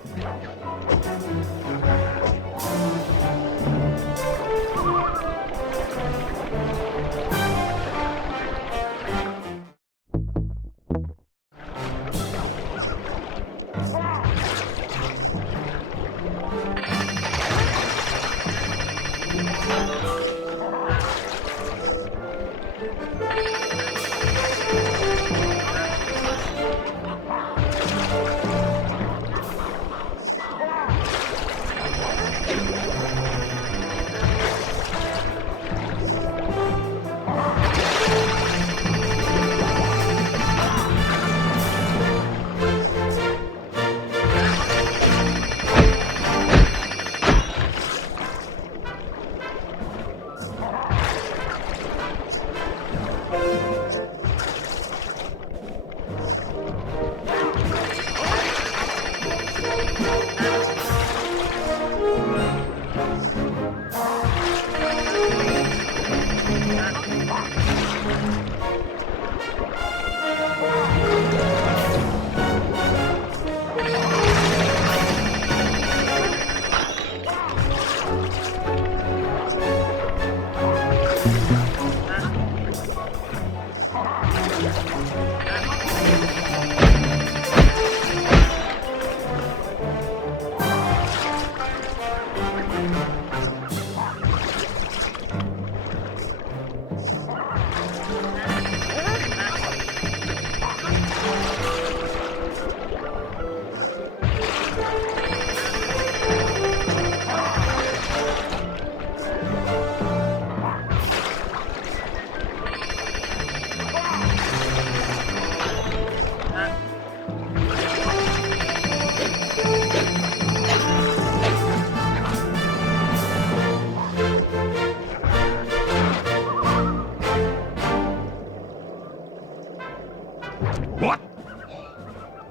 What?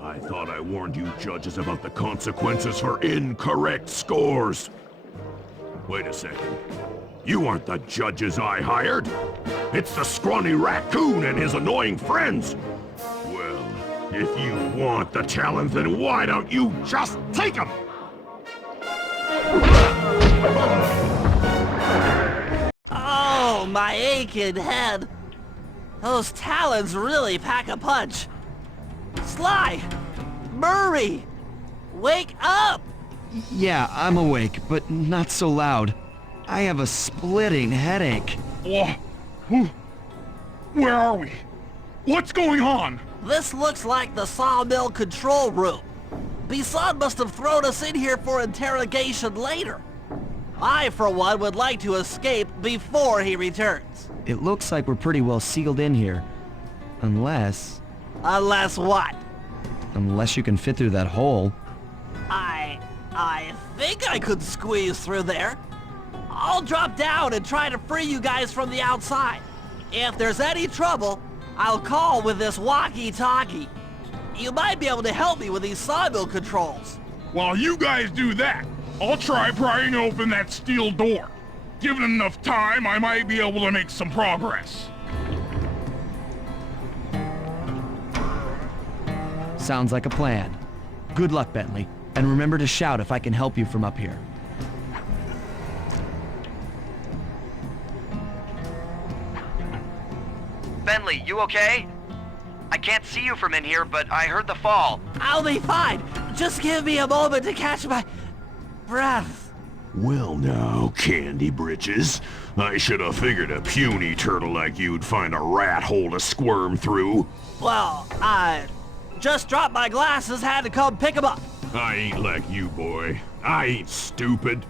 I thought I warned you judges about the consequences for incorrect scores. Wait a second. You aren't the judges I hired. It's the scrawny raccoon and his annoying friends. Well, if you want the challenge, then why don't you just take them? Oh, my aching head. Those talons really pack a punch. Sly! Murray! Wake up! Yeah, I'm awake, but not so loud. I have a splitting headache. Where are we? What's going on? This looks like the sawmill control room. Bisson must have thrown us in here for interrogation later. I, for one, would like to escape before he returns. It looks like we're pretty well sealed in here. Unless... Unless what? Unless you can fit through that hole. I think I could squeeze through there. I'll drop down and try to free you guys from the outside. If there's any trouble, I'll call with this walkie-talkie. You might be able to help me with these sawmill controls. While you guys do that, I'll try prying open that steel door. Given enough time, I might be able to make some progress. Sounds like a plan. Good luck, Bentley. And remember to shout if I can help you from up here. Bentley, you okay? I can't see you from in here, but I heard the fall. I'll be fine. Just give me a moment to catch my breath. Well now, Candy Britches. I should have figured a puny turtle like you'd find a rat hole to squirm through. Well, I just dropped my glasses, had to come pick them up. I ain't like you, boy. I ain't stupid.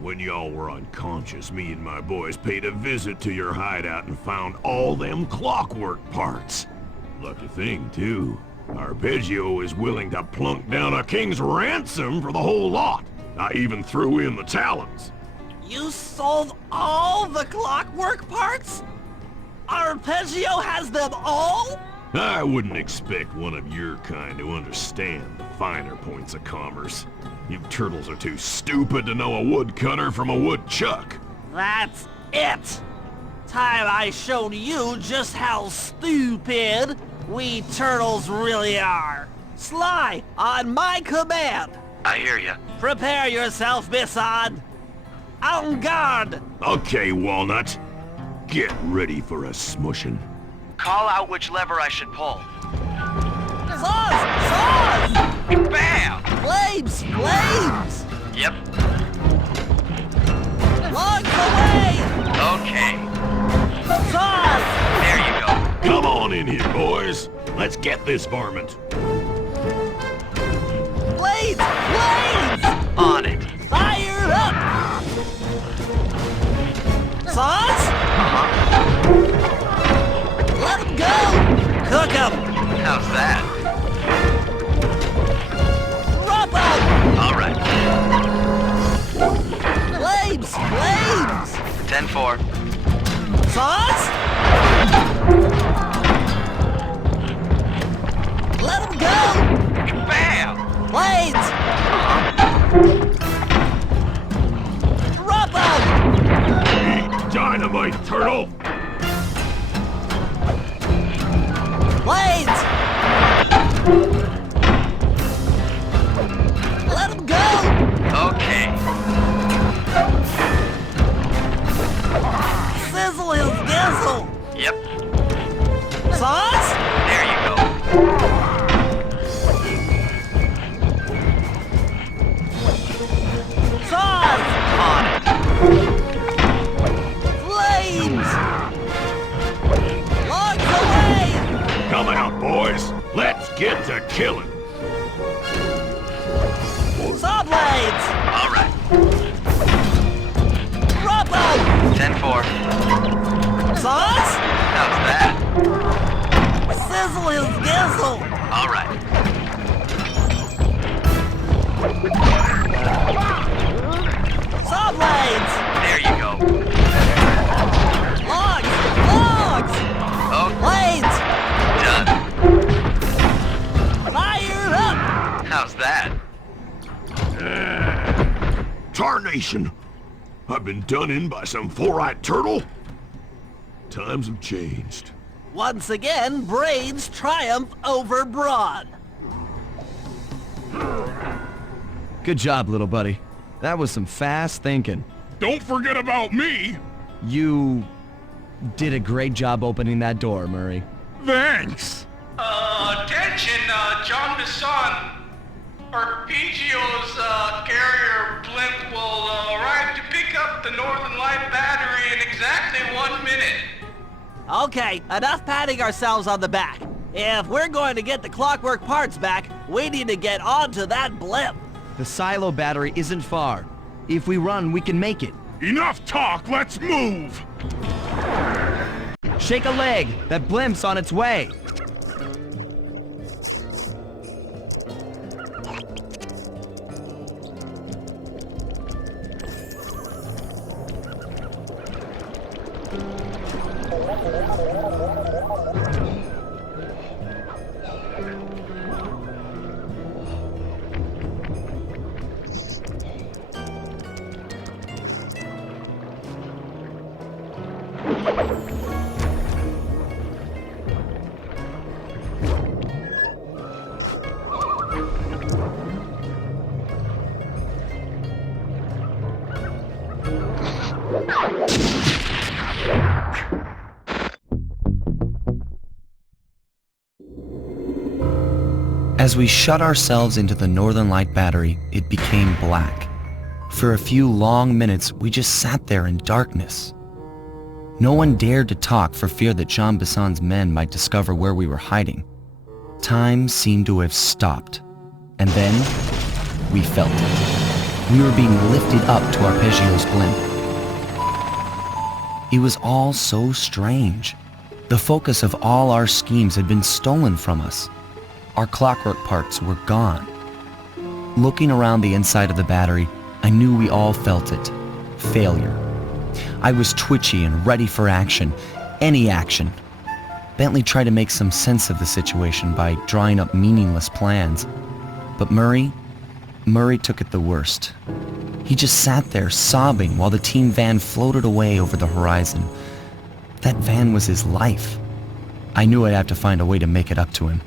When y'all were unconscious, me and my boys paid a visit to your hideout and found all them clockwork parts. Lucky thing, too. Arpeggio is willing to plunk down a king's ransom for the whole lot. I even threw in the talons. You sold all the clockwork parts? Arpeggio has them all? I wouldn't expect one of your kind to understand the finer points of commerce. You turtles are too stupid to know a woodcutter from a woodchuck. That's it! Time I showed you just how stupid we turtles really are. Sly, on my command! I hear ya. Prepare yourself, Bisson! En garde! Okay, Walnut. Get ready for a smushin'. Call out which lever I should pull. Saws! Saws! Bam! Flames! Flames! Yep. Logs away! Okay. Saws! There you go. Come on in here, boys. Let's get this varmint. Blades! Blades! On it. Fire up! Saws? Let him go! Cook him! How's that? Drop him! All right. Flames! Flames! 10-4. Saws? Let him go! Bam! Blades! Drop him! Eat dynamite, turtle! Blades! Let him go! Okay. Sizzle his gizzle! Yep. Sauce? There you go. Sauce! On it. Flames! Logs away! Come out, boys. Let's get to killing. Saw blades! All right. Drop them! 10-4. Sauce? How's that? Sizzle his gizzle! All right. Saw blades! There you go. Logs! Logs! Oh, Blades! done. Fire up! How's that? Tarnation! I've been done in by some four-eyed turtle? Times have changed. Once again, brains triumph over brawn. Good job, little buddy. That was some fast thinking. Don't forget about me. You did a great job opening that door, Murray. Thanks. Attention, John Bisson. Arpeggio's carrier blimp will arrive to pick up the Northern Light battery in exactly 1 minute. Okay, enough patting ourselves on the back. If we're going to get the clockwork parts back, we need to get onto that blimp. The silo battery isn't far. If we run, we can make it. Enough talk, let's move. Shake a leg. That blimp's on its way. As we shut ourselves into the Northern Light battery, it became black. For a few long minutes, we just sat there in darkness. No one dared to talk for fear that Jean Besson's men might discover where we were hiding. Time seemed to have stopped. And then, we felt it. We were being lifted up to Arpeggio's blimp. It was all so strange. The focus of all our schemes had been stolen from us. Our clockwork parts were gone. Looking around the inside of the battery, I knew we all felt it. Failure. I was twitchy and ready for action. Any action. Bentley tried to make some sense of the situation by drawing up meaningless plans. But Murray took it the worst. He just sat there sobbing while the team van floated away over the horizon. That van was his life. I knew I'd have to find a way to make it up to him.